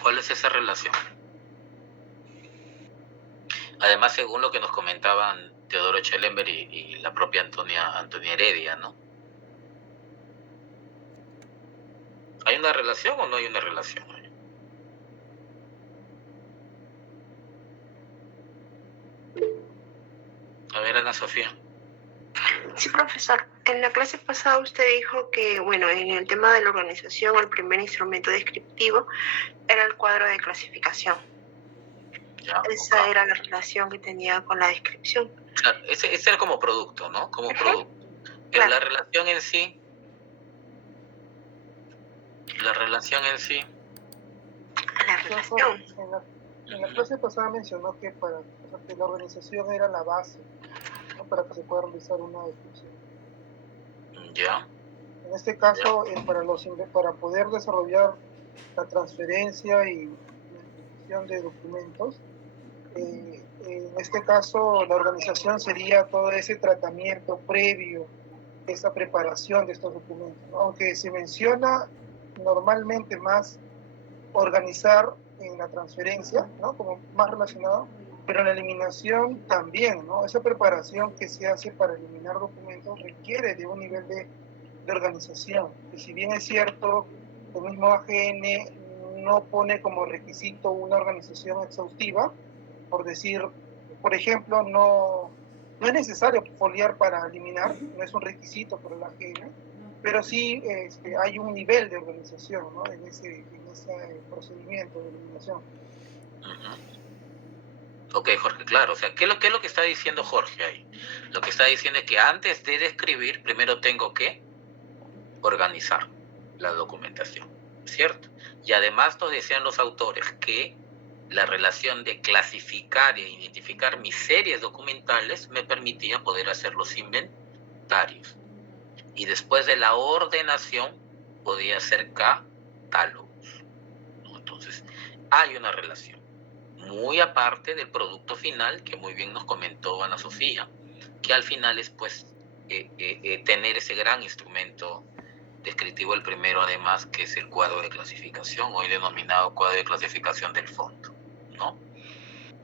¿Cuál es esa relación? Además, según lo que nos comentaban Teodoro Schellenberg y la propia Antonia Heredia, ¿no? ¿Hay una relación o no hay una relación? A ver, Ana Sofía. Sí, profesor. En la clase pasada usted dijo que, bueno, en el tema de la organización, el primer instrumento descriptivo era el cuadro de clasificación. Esa era la relación que tenía con la descripción. Claro, ese era como producto, ¿no? Como producto. Pero la relación en sí... La relación en sí... En la clase pasada mencionó que que la organización era la base, ¿no? Para que se pueda realizar una descripción. Ya. En este caso, para poder desarrollar la transferencia y la institución de documentos, en este caso la organización sería todo ese tratamiento previo, esa preparación de estos documentos, ¿no? Aunque se menciona normalmente más organizar en la transferencia, ¿no? Como más relacionado, pero en la eliminación también, ¿no? Esa preparación que se hace para eliminar documentos requiere de un nivel de organización. Y si bien es cierto, el mismo AGN no pone como requisito una organización exhaustiva, por decir, por ejemplo, no es necesario foliar para eliminar, no es un requisito para el AGN, pero sí hay un nivel de organización, ¿no? en ese procedimiento de eliminación. Ok, Jorge, claro. O sea, ¿qué es lo que está diciendo Jorge ahí? Lo que está diciendo es que antes de describir, primero tengo que organizar la documentación, ¿cierto? Y además nos decían los autores que la relación de clasificar e identificar mis series documentales me permitía poder hacer los inventarios. Y después de la ordenación podía hacer catálogos, ¿no? Entonces, hay una relación muy aparte del producto final, que muy bien nos comentó Ana Sofía, que al final es pues tener ese gran instrumento descriptivo, el primero además, que es el cuadro de clasificación, hoy denominado cuadro de clasificación del fondo, ¿no?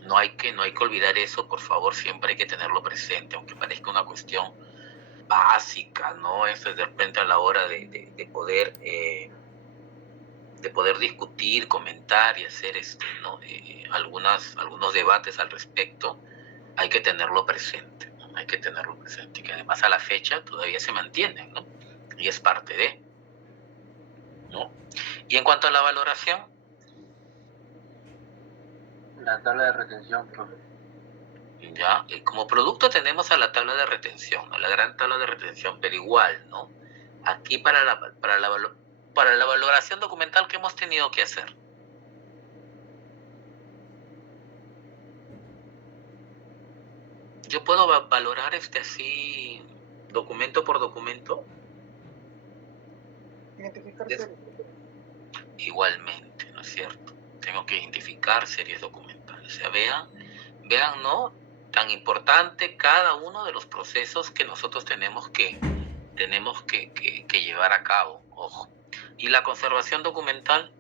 No hay que olvidar eso, por favor, siempre hay que tenerlo presente, aunque parezca una cuestión básica, ¿no? Eso es de repente a la hora de poder discutir, comentar y hacer ¿no? algunos debates al respecto, hay que tenerlo presente, ¿no? Hay que tenerlo presente, que además a la fecha todavía se mantiene, ¿no? Y es parte de, ¿no? Y en cuanto a la valoración, la tabla de retención, profe. Ya, como producto tenemos a la tabla de retención, ¿no? La gran tabla de retención, pero igual, ¿no? Aquí para la valoración documental, ¿qué hemos tenido que hacer? Yo puedo valorar así, documento por documento. Igualmente, ¿no es cierto? Tengo que identificar series documentales. O sea, vean, ¿no? Tan importante cada uno de los procesos que nosotros tenemos que llevar a cabo, ojo. Y la conservación documental,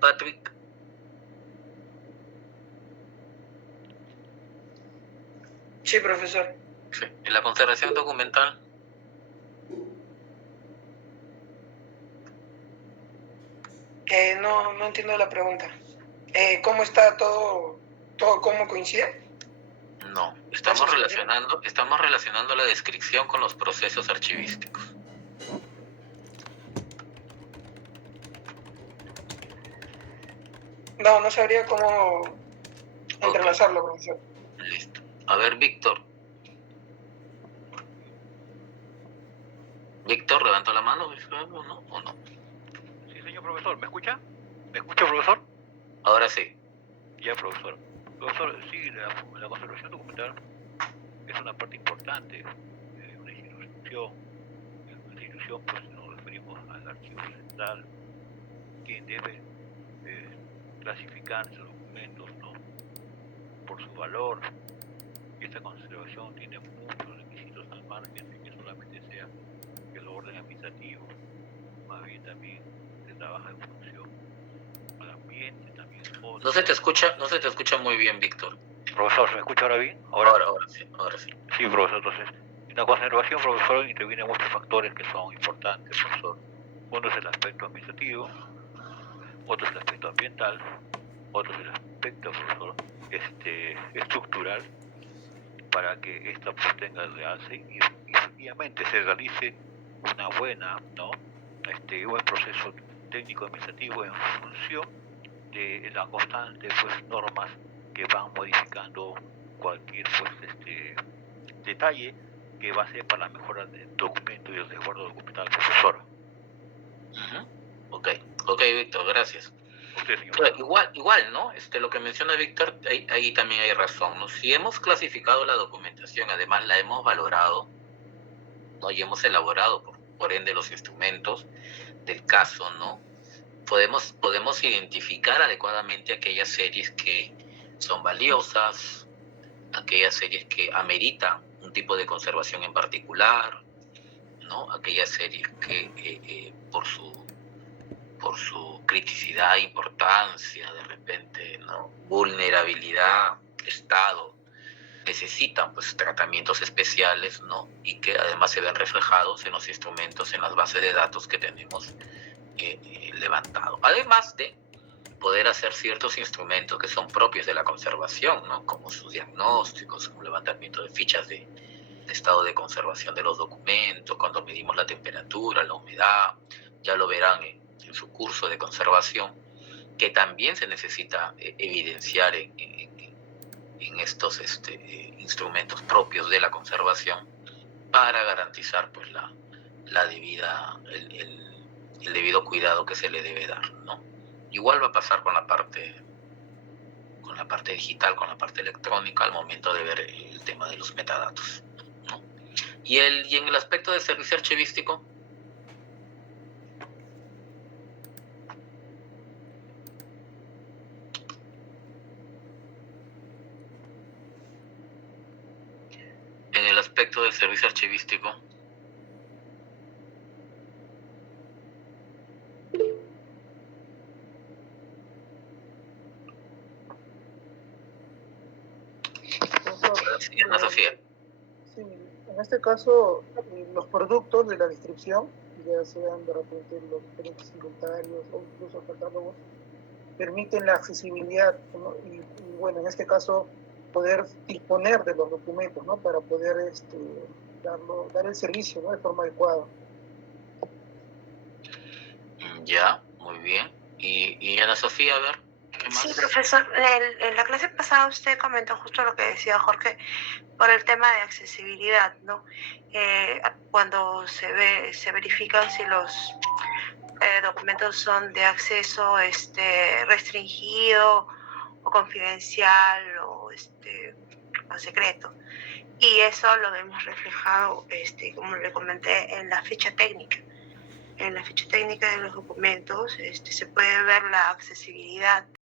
Patrick. Sí, profesor. Sí. ¿Y la conservación documental? No entiendo la pregunta. ¿Cómo está todo cómo coincide? No, estamos relacionando la descripción con los procesos archivísticos. No sabría cómo entrelazarlo, profesor. Listo. A ver, Víctor. Víctor, levanta la mano, ¿o no? Sí, señor profesor, ¿me escucha? ¿Me escucha, profesor? Ahora sí. Ya, profesor. Profesor, sí, la conservación documental es una parte importante de una institución. En una institución, pues, nos referimos al archivo central, quien debe clasificar esos documentos, ¿no?, por su valor. Y esta conservación tiene muchos requisitos al margen de que solamente sea el orden administrativo, más bien también se trabaja en función al ambiente, también. No se te escucha muy bien, Víctor. Profesor, ¿se me escucha ahora bien? Ahora sí. Sí, profesor, entonces, en la conservación, profesor, intervienen muchos factores que son importantes, profesor. Uno es el aspecto administrativo, otro es el aspecto ambiental, otro es el aspecto, profesor, estructural, para que esta pues tenga el realce y efectivamente se realice una buena, ¿no?, un buen proceso técnico administrativo en función de las constantes pues normas que van modificando cualquier pues detalle que va a ser para la mejora del documento y el resguardo documental, profesor. Ok, Víctor, gracias. Usted, señor. Igual, ¿no? Lo que menciona Víctor, ahí también hay razón, ¿no? Si hemos clasificado la documentación, además la hemos valorado, ¿no?, y hemos elaborado, por ende, los instrumentos del caso, ¿no?, podemos identificar adecuadamente aquellas series que son valiosas, aquellas series que ameritan un tipo de conservación en particular, ¿no?, aquellas series que por su criticidad, importancia, de repente, ¿no?, vulnerabilidad, estado, necesitan pues tratamientos especiales, ¿no?, y que además se ven reflejados en los instrumentos, en las bases de datos que tenemos levantado. Además de poder hacer ciertos instrumentos que son propios de la conservación, ¿no?, como sus diagnósticos, como levantamiento de fichas de estado de conservación de los documentos, cuando medimos la temperatura, la humedad, ya lo verán en su curso de conservación, que también se necesita evidenciar en estos instrumentos propios de la conservación para garantizar pues la debida, el debido cuidado que se le debe dar, ¿no? Igual va a pasar con la parte digital, con la parte electrónica al momento de ver el tema de los metadatos, ¿no? Y en el aspecto de servicio archivístico, Ana Sofía. Sí, en este caso, los productos de la descripción, ya sean de repente los diferentes inventarios o incluso catálogos, permiten la accesibilidad, ¿no? Y bueno, en este caso, poder disponer de los documentos, ¿no?, para poder dar el servicio, ¿no?, de forma adecuada. Ya, muy bien. Y Ana Sofía, a ver, ¿qué más? Sí, profesor, en la clase pasada usted comentó justo lo que decía Jorge por el tema de accesibilidad, ¿no? Cuando se verifican si los documentos son de acceso restringido o confidencial o secreto. Y eso lo vemos reflejado, como le comenté, en la ficha técnica. En la ficha técnica de los documentos se puede ver la accesibilidad